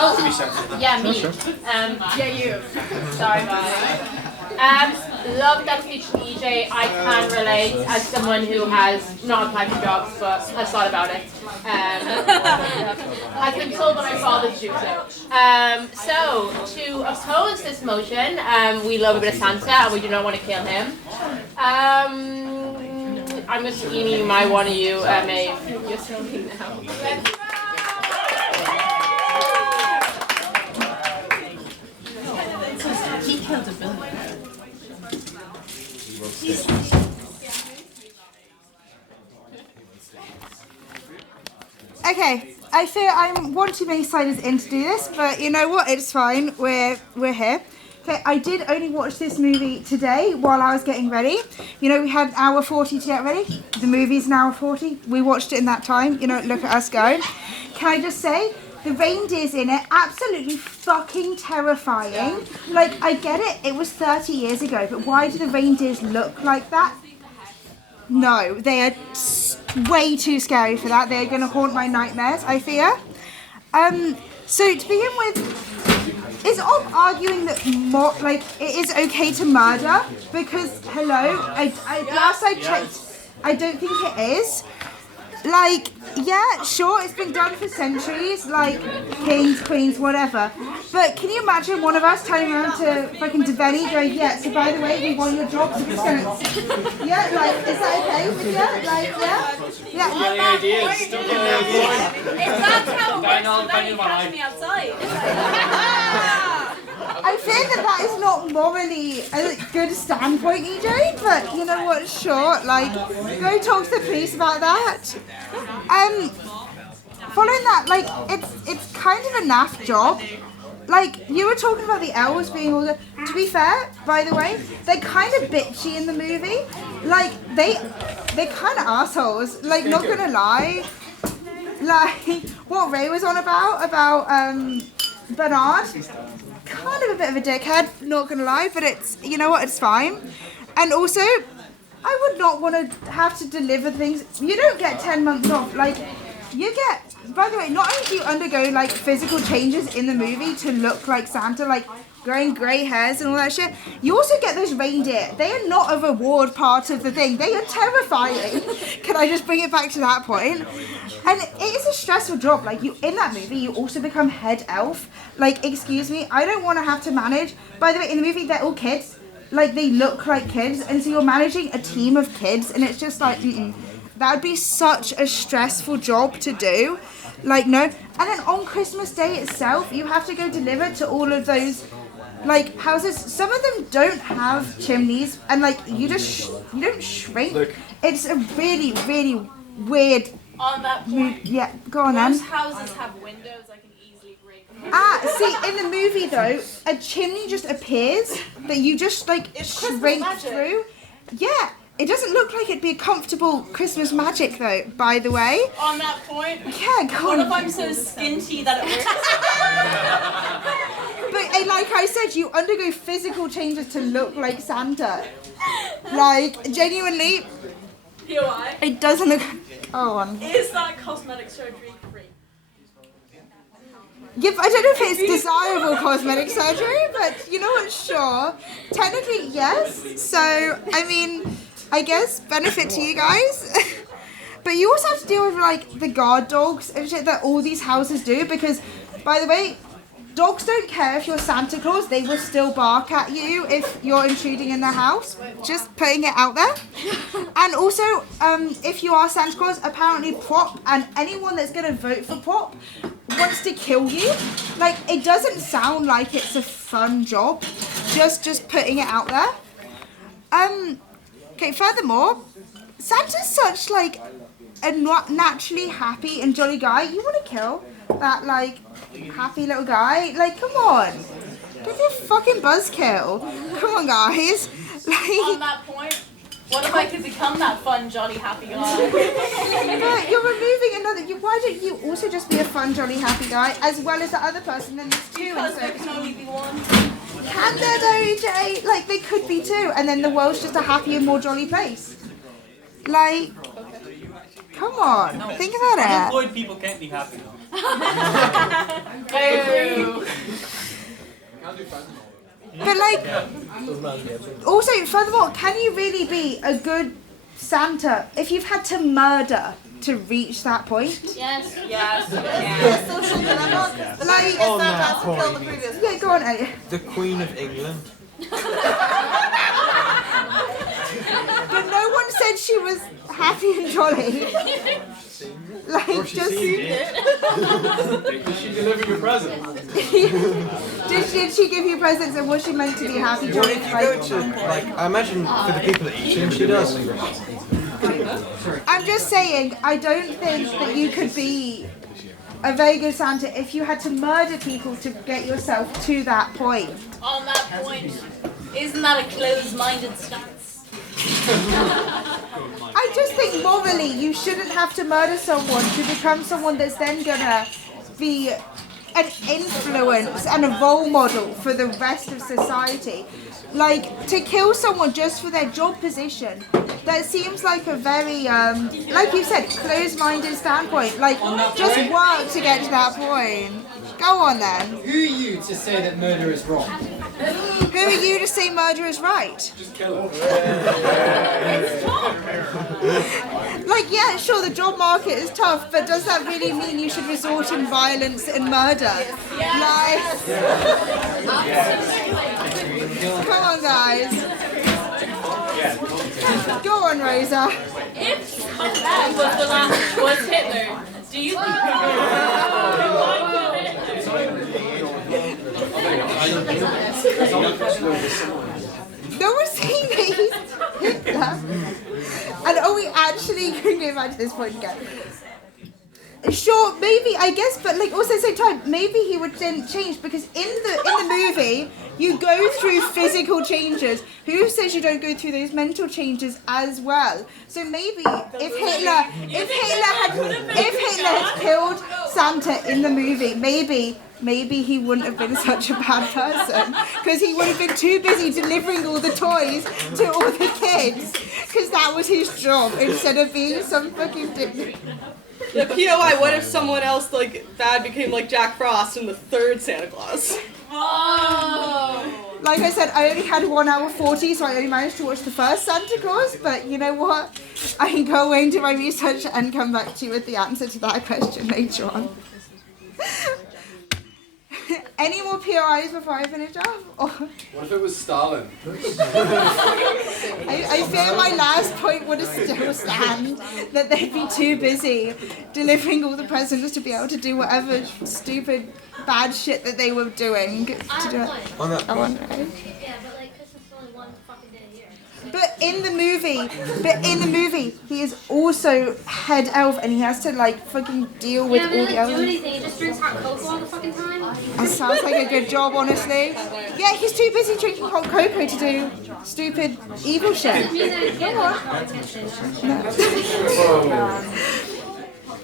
Oh, yeah, me. Yeah, you. Sorry, bye. Love that speech, EJ. I can relate as someone who has not applied for jobs, but has thought about it. I've been told when I saw this do so. So, to oppose this motion, we love a bit of Santa and we do not want to kill him. I'm just giving you my one of you, Maeve. You're singing now. He killed a villain. Okay, I fear I'm one too many siders in to do this, but you know what? It's fine. We're here. Okay, I did only watch this movie today while I was getting ready. You know, we had an hour 40 to get ready. The movie's an hour 40. We watched it in that time. You know, look at us go. Can I just say, the reindeers in it, absolutely fucking terrifying. Like, I get it, it was 30 years ago, but why do the reindeers look like that? No, they are way too scary for that. They're going to haunt my nightmares, I fear. So to begin with, is Ob arguing that it is okay to murder? Because, hello, last I checked, I don't think it is. Like, yeah, sure, it's been done for centuries, like kings, queens, whatever. But can you imagine one of us turning around to fucking Devenney going, yeah, so by the way, we want your job, so we're just gonna... Yeah, like, is that okay with you? Like, yeah? Yeah. Don't get any ideas. Don't get any ideas. If that's how it works, then you catch me outside. I fear that is not morally a good standpoint, EJ, but you know what, sure, like, go talk to the police about that. following that, like, it's kind of a naff job. Like, you were talking about the elves being all the... To be fair, by the way, they're kind of bitchy in the movie. Like, they're kind of assholes. Like, not gonna lie. Like, what Ray was on about Bernard, kind of a bit of a dickhead, not gonna lie, but it's, you know what, it's fine. And also, I would not want to have to deliver things. You don't get 10 months off. Like, you get... By the way, not only do you undergo, like, physical changes in the movie to look like Santa, like growing grey hairs and all that shit, you also get those reindeer. They are not a reward part of the thing. They are terrifying. Can I just bring it back to that point? And it is a stressful job. Like, you in that movie, you also become head elf. Like, excuse me, I don't want to have to manage... By the way, in the movie, they're all kids. Like, they look like kids, and so you're managing a team of kids, and it's just like, that would be such a stressful job to do. Like, no. And then on Christmas Day itself, you have to go deliver to all of those, like, houses. Some of them don't have chimneys, and, like, you don't shrink. Look. It's a really, really weird... On that point, yeah, go on then. most houses have windows I can easily break. See, in the movie though, a chimney just appears that you just, like, shrink through. Yeah. It doesn't look like it'd be a comfortable Christmas magic, though, by the way. On that point, yeah, go what on. if I'm so skinty that it works? But like I said, you undergo physical changes to look like Santa. Like, genuinely, POI? It doesn't look... Go on. Is that cosmetic surgery free? Yeah, I don't know if it's desirable cosmetic surgery, but you know what, sure. Technically, yes. So, I mean... I guess, benefit to you guys. But you also have to deal with, like, the guard dogs and shit that all these houses do, because, by the way, dogs don't care if you're Santa Claus, they will still bark at you if you're intruding in their house. Just putting it out there. And also, if you are Santa Claus, apparently Prop and anyone that's going to vote for Prop wants to kill you. Like, it doesn't sound like it's a fun job. Just putting it out there. Okay, furthermore, Santa's such, like, a naturally happy and jolly guy. You want to kill that, like, happy little guy? Like, come on. Don't be a fucking buzzkill. Come on, guys. Like, on that point, what if I could become that fun, jolly, happy guy? But you're removing another... why don't you also just be a fun, jolly, happy guy, as well as the other person? Then there's two. Because there can only be one. Can there though, Jay? Like, they could be two, and then the world's just a happier, more jolly place. Like, come on, think about it. Unemployed people can't be happy. But, like, also, furthermore, can you really be a good Santa if you've had to murder to reach that point? Yes. Yes. Social dilemma. The Like, thing is on Santa that has to kill the point. previous. Yeah, go on, Elliot. The Queen of England. But no one said she was happy and jolly. Like, Or she just... seemed it. Did she deliver your present? Did she give you presents and was she meant to be happy, Well, jolly? if you go to, like, I imagine for the people at Eaton, she does. I'm just saying, I don't think that you could be a very good Santa if you had to murder people to get yourself to that point. On that point, isn't that a closed-minded stance? I just think morally you shouldn't have to murder someone to become someone that's then gonna be an influence and a role model for the rest of society. Like, to kill someone just for their job position, that seems like a very, like you said, closed-minded standpoint. Like, just work to get to that point. Go on then. Who are you to say that murder is wrong? Who are you to say murder is right? Just kill him. Like, yeah, sure, the job market is tough, but does that really mean you should resort in violence and murder? Like, come on, guys. Go on, Rosa. If Culleton was Hitler, do you think No one's saying that he's Hitler. And are we actually going to go back to this point again? Sure, maybe, I guess, but like also at the same time, maybe he would then change because in the movie you go through physical changes. Who says you don't go through those mental changes as well? So maybe if Hitler had killed Santa in the movie, maybe he wouldn't have been such a bad person because he would have been too busy delivering all the toys to all the kids because that was his job instead of being some fucking dick. The POI, what if someone else like bad became like Jack Frost in the third Santa Claus? Oh! Like I said, I only had 1 hour 40, so I only managed to watch the first Santa Claus, but you know what? I can go away and do my research and come back to you with the answer to that question later on. Any more POIs before I finish off? Or... What if it was Stalin? I fear my last point would still stand, that they'd be too busy delivering all the presents to be able to do whatever stupid, bad shit that they were doing. To do it. I wonder. Yeah, but like Christmas is only one fucking day a year. But in the movie, he is also head elf and he has to like fucking deal with all the do elements. anything. He just drinks hot cocoa all the fucking time. That sounds like a good job, honestly. Yeah, he's too busy drinking hot cocoa to do stupid, evil shit.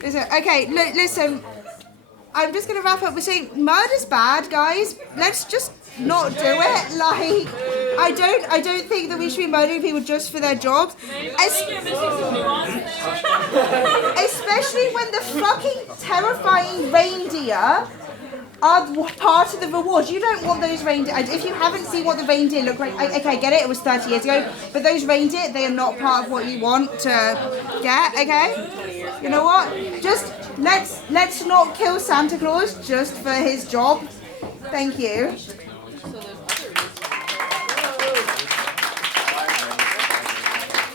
Okay, listen. I'm just gonna wrap up with saying murder's bad, guys. Let's just not do it. Like, I don't think that we should be murdering people just for their jobs. Especially when the fucking terrifying reindeer are part of the reward. You don't want those reindeer. If you haven't seen what the reindeer look like, okay, I get it. It was 30 years ago, but those reindeer, they are not part of what you want to get. Okay, you know what? Just let's not kill Santa Claus just for his job. Thank you.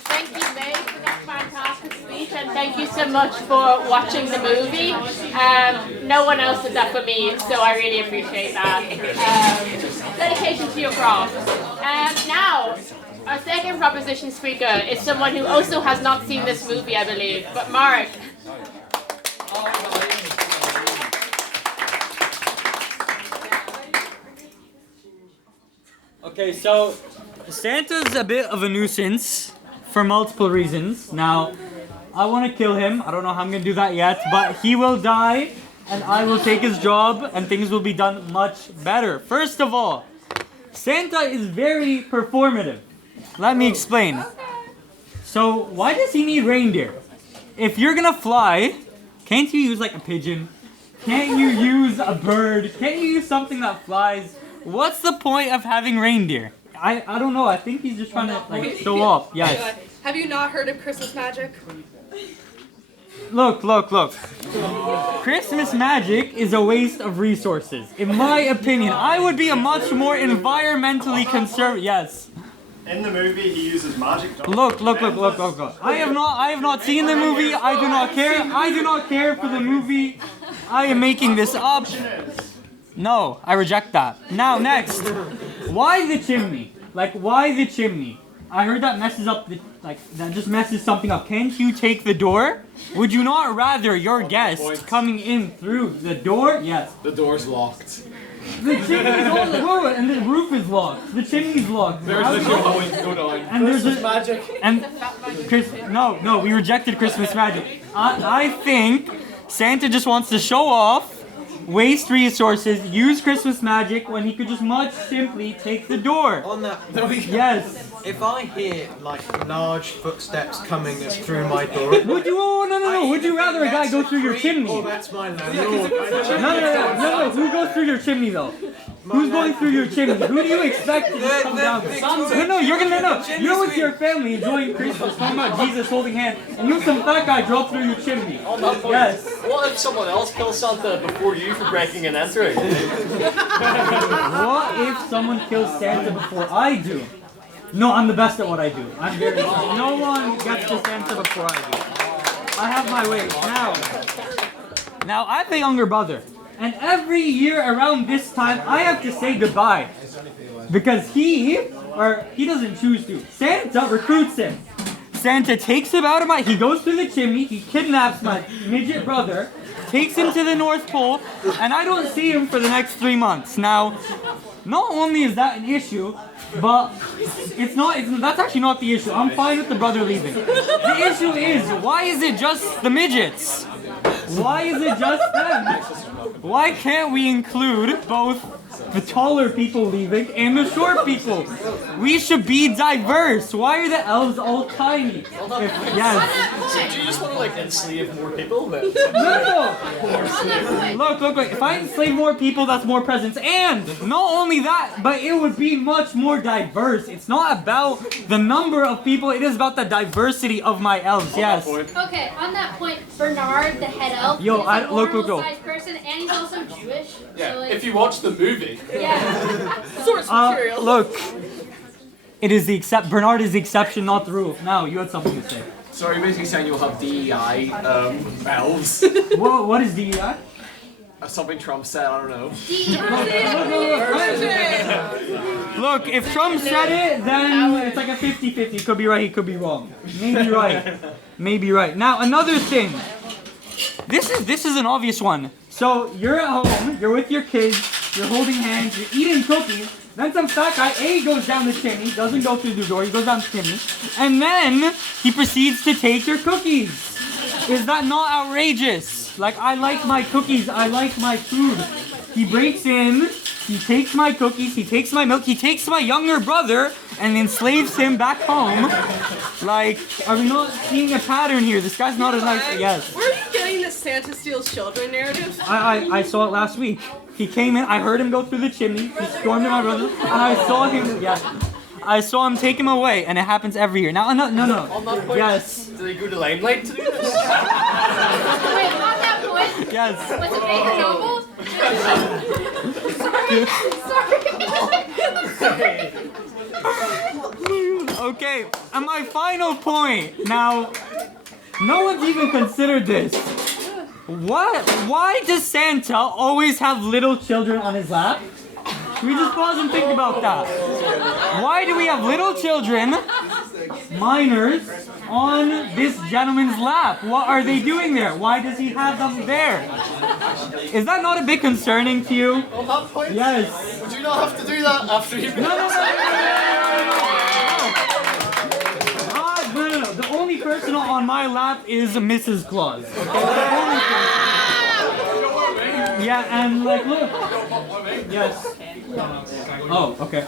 Thank you, Maeve, for that fantastic speech, and thank you so much for watching the movie. No one else did that for me, so I really appreciate that. Dedication to your craft. Now, our second proposition speaker is someone who also has not seen this movie, I believe, but Marc. Okay, so Santa's a bit of a nuisance for multiple reasons. Now, I want to kill him. I don't know how I'm going to do that yet, but he will die and I will take his job and things will be done much better. First of all, Santa is very performative. Let me explain. So, why does he need reindeer? If you're going to fly, can't you use like a pigeon? Can't you use a bird? Can't you use something that flies? What's the point of having reindeer? I don't know. I think he's just trying to like show off. Yes. Have you not heard of Christmas magic? Look. Christmas magic is a waste of resources. In my opinion, I would be a much more environmentally conservative. Yes. In the movie, he uses magic. Look. I have not seen the movie. I do not care. I do not care for the movie. I am making this up. No, I reject that. Now, next. Why the chimney? Like, why the chimney? I heard that messes up that just messes something up. Can't you take the door? Would you not rather your guest coming in through the door? Yes. The door's locked. The chimney's on the door and the roof is locked. The chimney's locked. There's the go down. And there's magic. And no, we rejected Christmas magic. I think Santa just wants to show off, waste resources, use Christmas magic when he could just much simply take the door. On that, yes. If I hear like large footsteps coming through my door, would you? Oh no! Would you rather a guy go through your chimney? Oh, that's my landlord. No. Who goes through your chimney though? Who's going through your chimney? Who do you expect to come down? No. You're with your family enjoying Christmas, talking about Jesus holding hands, and you some fat guy drop through your chimney. On that point, yes. What if someone else kills Santa before you for breaking and entering? What if someone kills Santa before I do? No, I'm the best at what I do. I'm very. No one gets to Santa before I do. I have my ways. Now I have a younger brother, and every year around this time I have to say goodbye because he doesn't choose to. Santa recruits him. Santa takes him out of he goes through the chimney, he kidnaps my midget brother, takes him to the North Pole, and I don't see him for the next 3 months. Now, not only is that an issue, but that's actually not the issue. I'm fine with the brother leaving. The issue is, why is it just the midgets? Why is it just them? Why can't we include both the taller people leaving and the short people? We should be diverse. Why are the elves all tiny? Yes. So do you just want to like enslave more people then? No! Look. If I enslave more people, that's more presents. And not only that, but it would be much more diverse. It's not about the number of people, it is about the diversity of my elves. Yes. Okay, on that point, Bernard, the head elf, Yo, is a look. normal-sized person, and he's also Jewish. Yeah, so, like, if you watch the movie. Yeah. Source material. Look. It is Bernard is the exception, not the rule. Now, you had something to say. So you're basically saying you'll have DEI elves? What is DEI? Something Trump said, I don't know. Look, if Trump said it, then it's like a 50-50. He could be right, he could be wrong. Maybe right. Now, another thing. This is an obvious one. So, you're at home, you're with your kids, you're holding hands, you're eating cookies, then some fat guy A goes down the chimney, doesn't go through the door, he goes down the chimney, and then he proceeds to take your cookies. Is that not outrageous? Like, I like my cookies, I like my food. He breaks in, he takes my cookies, he takes my milk, he takes my younger brother, and enslaves him back home. Like, are we not seeing a pattern here? This guy's not as nice. Yes. Where are you getting this Santa steals children narrative? I saw it last week. He came in, I heard him go through the chimney, he stormed at my brother, and I saw him take him away, and it happens every year. Now, no. On that point, yes. Do they go to Limelight to do this? Wait, on that point, yes. Was it Baker Noble? Sorry. Okay, and my final point. Now, no one's even considered this. Why does Santa always have little children on his lap? Can we just pause and think about that? Why do we have little children, minors, on this gentleman's lap? What are they doing there? Why does he have them there? Is that not a bit concerning to you? On that point? Yes. Would you not have to do that after you've been... No. The only person on my lap is Mrs. Claus. Okay? The only person. Yeah, and like, look. Yes. Oh, okay.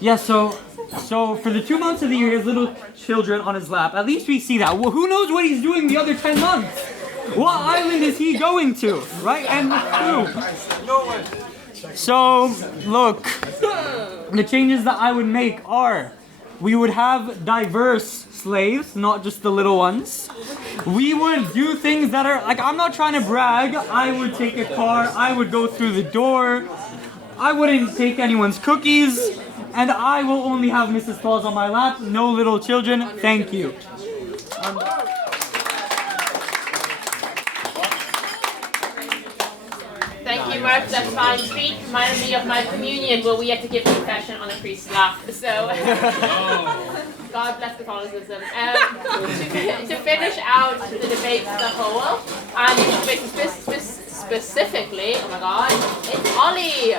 Yeah, so for the 2 months of the year, he has little children on his lap. At least we see that. Well, who knows what he's doing the other 10 months? What island is he going to? Right? And who? So, look. The changes that I would make are... We would have diverse slaves, not just the little ones. We would do things that are, like, I'm not trying to brag. I would take a car, I would go through the door, I wouldn't take anyone's cookies, and I will only have Mrs. Claus on my lap, no little children. Thank you. Thank you, Marc, for that fine speech. Reminded me of my communion where we had to give confession on a priest's lap. So, God bless Catholicism. To finish out the debate as a whole, and the debate specifically, oh my God, it's Ollie.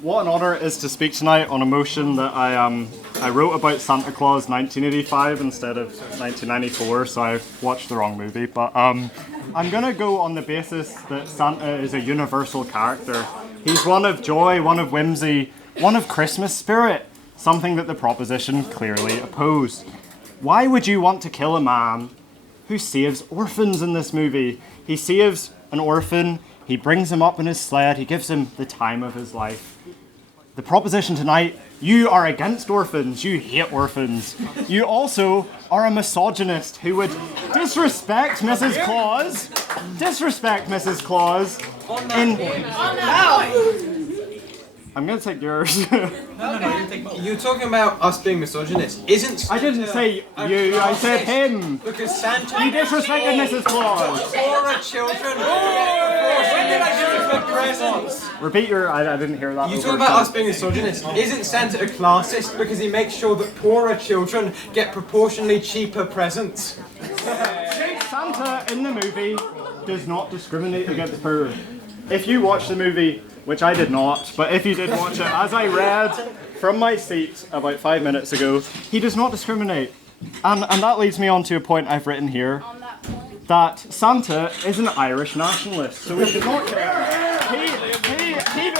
What an honour it is to speak tonight on a motion that I wrote about Santa Claus 1985 instead of 1994, so I watched the wrong movie. But I'm going to go on the basis that Santa is a universal character. He's one of joy, one of whimsy, one of Christmas spirit, something that the proposition clearly opposed. Why would you want to kill a man who saves orphans in this movie? He saves an orphan, he brings him up in his sled, he gives him the time of his life. The proposition tonight, you are against orphans, you hate orphans. You also are a misogynist who would disrespect Mrs. Claus. I'm going to take yours. No, you're talking about us being misogynist. I didn't say you, I said him. Because Santa... You disrespected Mrs. Claus. For children... When did I Christmas presents. Repeat your. I didn't hear that. You over talk about again. us being misogynist. Isn't Santa a classist because he makes sure that poorer children get proportionally cheaper presents? Santa in the movie does not discriminate against poor. If you watch the movie, which I did not, but if you did watch it, as I read from my seat about 5 minutes ago, he does not discriminate. And that leads me on to a point I've written here, that Santa is an Irish nationalist, so we should not care. He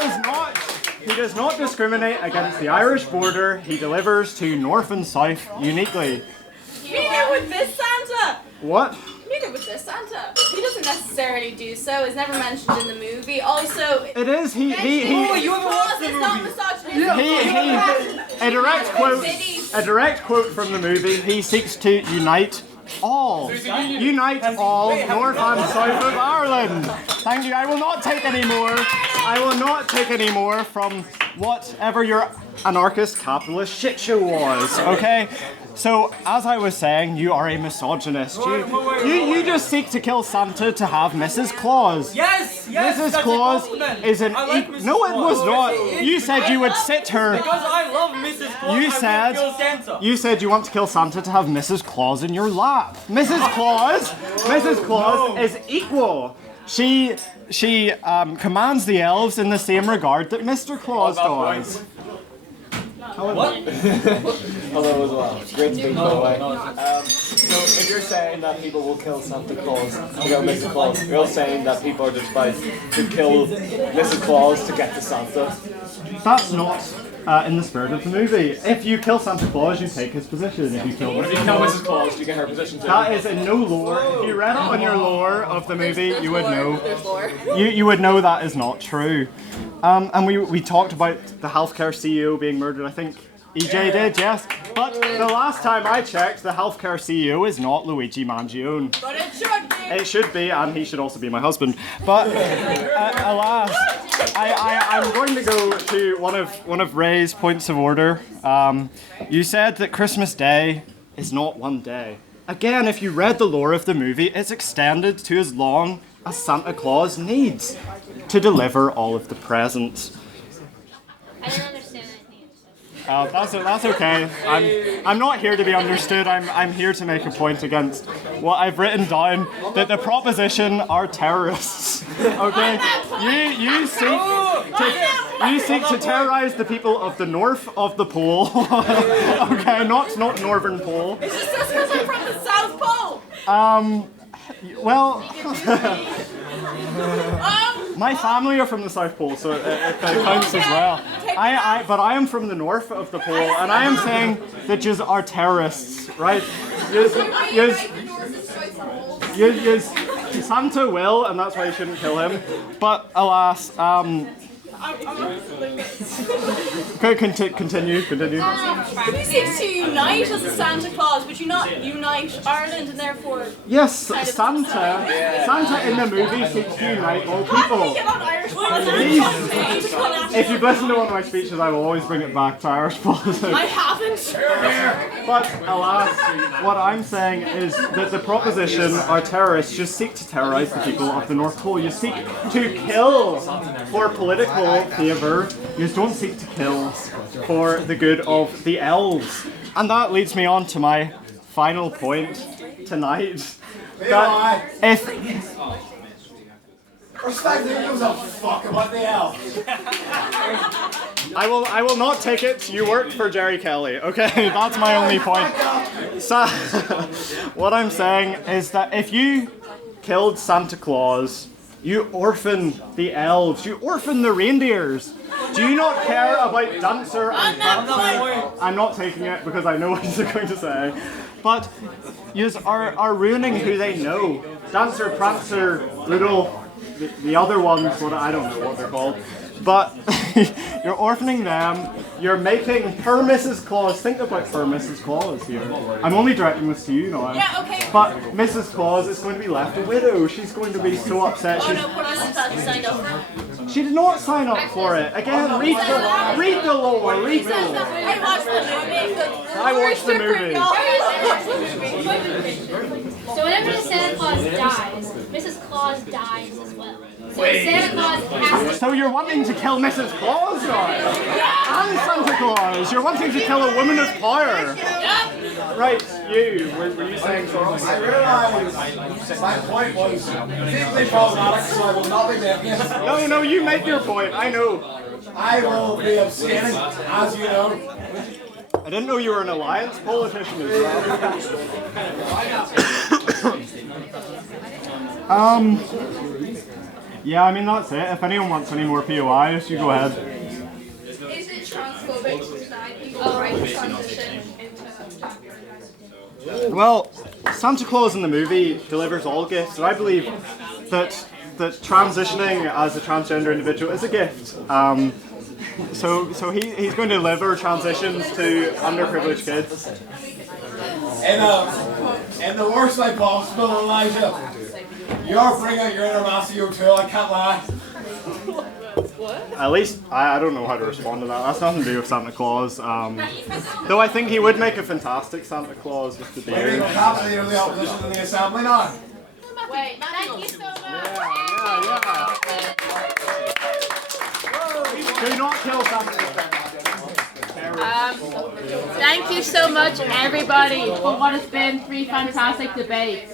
does not discriminate against the Irish border. He delivers to North and South uniquely. Neither with this Santa! What? Neither with this Santa. He doesn't necessarily do so. It's never mentioned in the movie. Also, It is. He Oh, you haven't watched the movie. It's not misogynistic. A direct quote from the movie. He seeks to unite all North and South of Ireland. Thank you. I will not take any more. I will not take any more from whatever your anarchist capitalist shit show was. Okay. So, as I was saying, you are a misogynist. You just seek to kill Santa to have Mrs. Claus. Yes, Mrs. that's Claus a compliment. is an. I like Mrs. No, it was Claus. not. You said you would sit her. Because I love Mrs. Claus. You I said. will kill Santa. You said you want to kill Santa to have Mrs. Claus in your lap. Mrs. Claus is equal. She commands the elves in the same regard that Mr. Claus does. What? Hello as well. Great speech, by the way. So if you're saying that people will kill Santa Claus to get Mrs. Claus, you're saying that people are just about to kill Mrs. Claus to get to Santa. That's not in the spirit of the movie. If you kill Santa Claus, you take his position. If you kill Mrs. Claus, do you get her position too? that is in no lore. If you read it on your lore of the movie, you would know. You would know that is not true. And we talked about the healthcare CEO being murdered. I think EJ did, yes. But the last time I checked, the healthcare CEO is not Luigi Mangione. But it should be. It should be, and he should also be my husband. But alas, I'm going to go to one of Ray's points of order. You said that Christmas Day is not one day. Again, if you read the lore of the movie, it's extended to as long as Santa Claus needs to deliver all of the presents. I don't understand anything. That's okay. I'm not here to be understood. I'm here to make a point against what I've written down, that the proposition are terrorists. Okay, you seek to terrorize the people of the north of the pole. Okay, not northern pole. It's just because I'm from the South Pole. Well, my family are from the South Pole, so it counts as well. But I am from the north of the pole, and I am saying that yous are terrorists, right? Yous Santa will, and that's why you shouldn't kill him. But alas, continue. If he seeks to unite as a Santa Claus, would you not unite Ireland and therefore... Yes, Santa in the movie seeks to unite all people. If you've listened to one of my speeches, I will always bring it back to Irish politics. I haven't. But alas, what I'm saying is that the proposition are terrorists just seek to terrorize the people of the North Pole. You seek to kill for political favour. You don't seek to kill for the good of the elves. And that leads me on to my final point tonight. That if Respect, who gives a fuck about the elves? I will not take it. You worked for Jerry Kelly, okay? That's my only point. So, what I'm saying is that if you killed Santa Claus, you orphan the elves, you orphan the reindeers. Do you not care about Dancer and Prancer? I'm not taking it because I know what you're going to say. But you are ruining who they know. Dancer, Prancer, Rudolph, the other ones, what I don't know what they're called. But you're orphaning them, you're making her Mrs. Claus. Think about her Mrs. Claus here. I'm only directing this to you now. Yeah, okay. But Mrs. Claus is going to be left a widow. She's going to be so upset. Oh no, Mrs. Claus signed up for it. She did not sign up for it. Again, read the lore. I watched the movie. I watched the movie. So whenever Santa Claus dies, Mrs. Claus dies as well. Santa Claus has to. So you're wanting to kill Mrs. Claus now? And Santa Claus? You're wanting to kill a woman of power? Right, you. Were you saying something? I realised my point was deeply problematic, so I will not be making it. No, you make your point. I know. I will be abstaining, as you know. I didn't know you were an alliance politician as well. Yeah, I mean that's it. If anyone wants any more POIs, you go ahead. Is it transphobic to deny people the right to transition into Well, Santa Claus in the movie delivers all gifts, and I believe that transitioning as a transgender individual is a gift. So he's going to deliver transitions to underprivileged kids. In the worst way possible, Elijah. You're bringing out your inner Massey O'Toole, I can't lie. At least, I don't know how to respond to that. That's nothing to do with Santa Claus. Though I think he would make a fantastic Santa Claus with the Maybe beard. we'll have the leader of the opposition in the assembly now. Wait, thank you so much. Do not kill Santa. Thank you so much, everybody, for what has been 3 fantastic debates.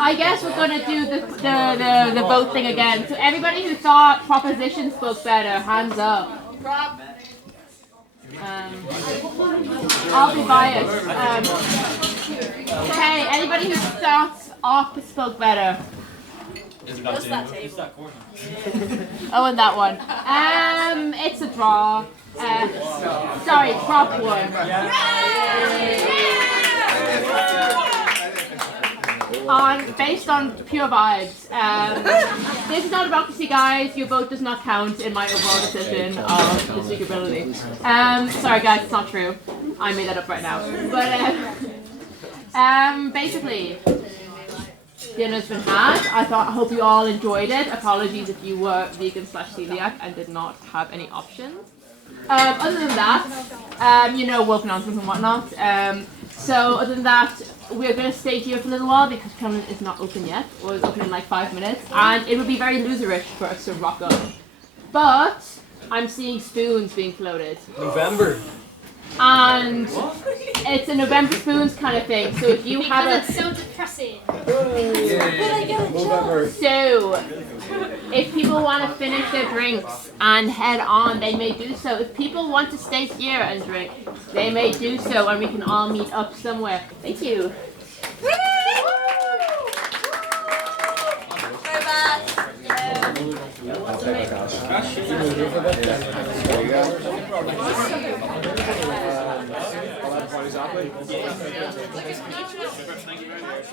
I guess we're going to do the vote thing again. So everybody who thought proposition spoke better, hands up. I'll be biased. Okay, anybody who thought off spoke better. What's that table? Oh, and that one. It's a draw. Sorry, prop one. Based on pure vibes. This is not a democracy, guys. Your vote does not count in my overall decision of the speakability. Sorry, guys, it's not true. I made that up right now. But basically, dinner's been had. I hope you all enjoyed it. Apologies if you were vegan/celiac and did not have any options. Other than that, wolf nonsense and whatnot. So other than that, we're going to stay here for a little while because Culleton is not open yet, or it's open in like 5 minutes, and it would be very loserish for us to rock up. But I'm seeing spoons being floated. November. And it's a November spoons kind of thing. So if you have Because it's so depressing. So if people want to finish their drinks and head on, they may do so. If people want to stay here and drink, they may do so, and we can all meet up somewhere. Thank you. Thank you very much.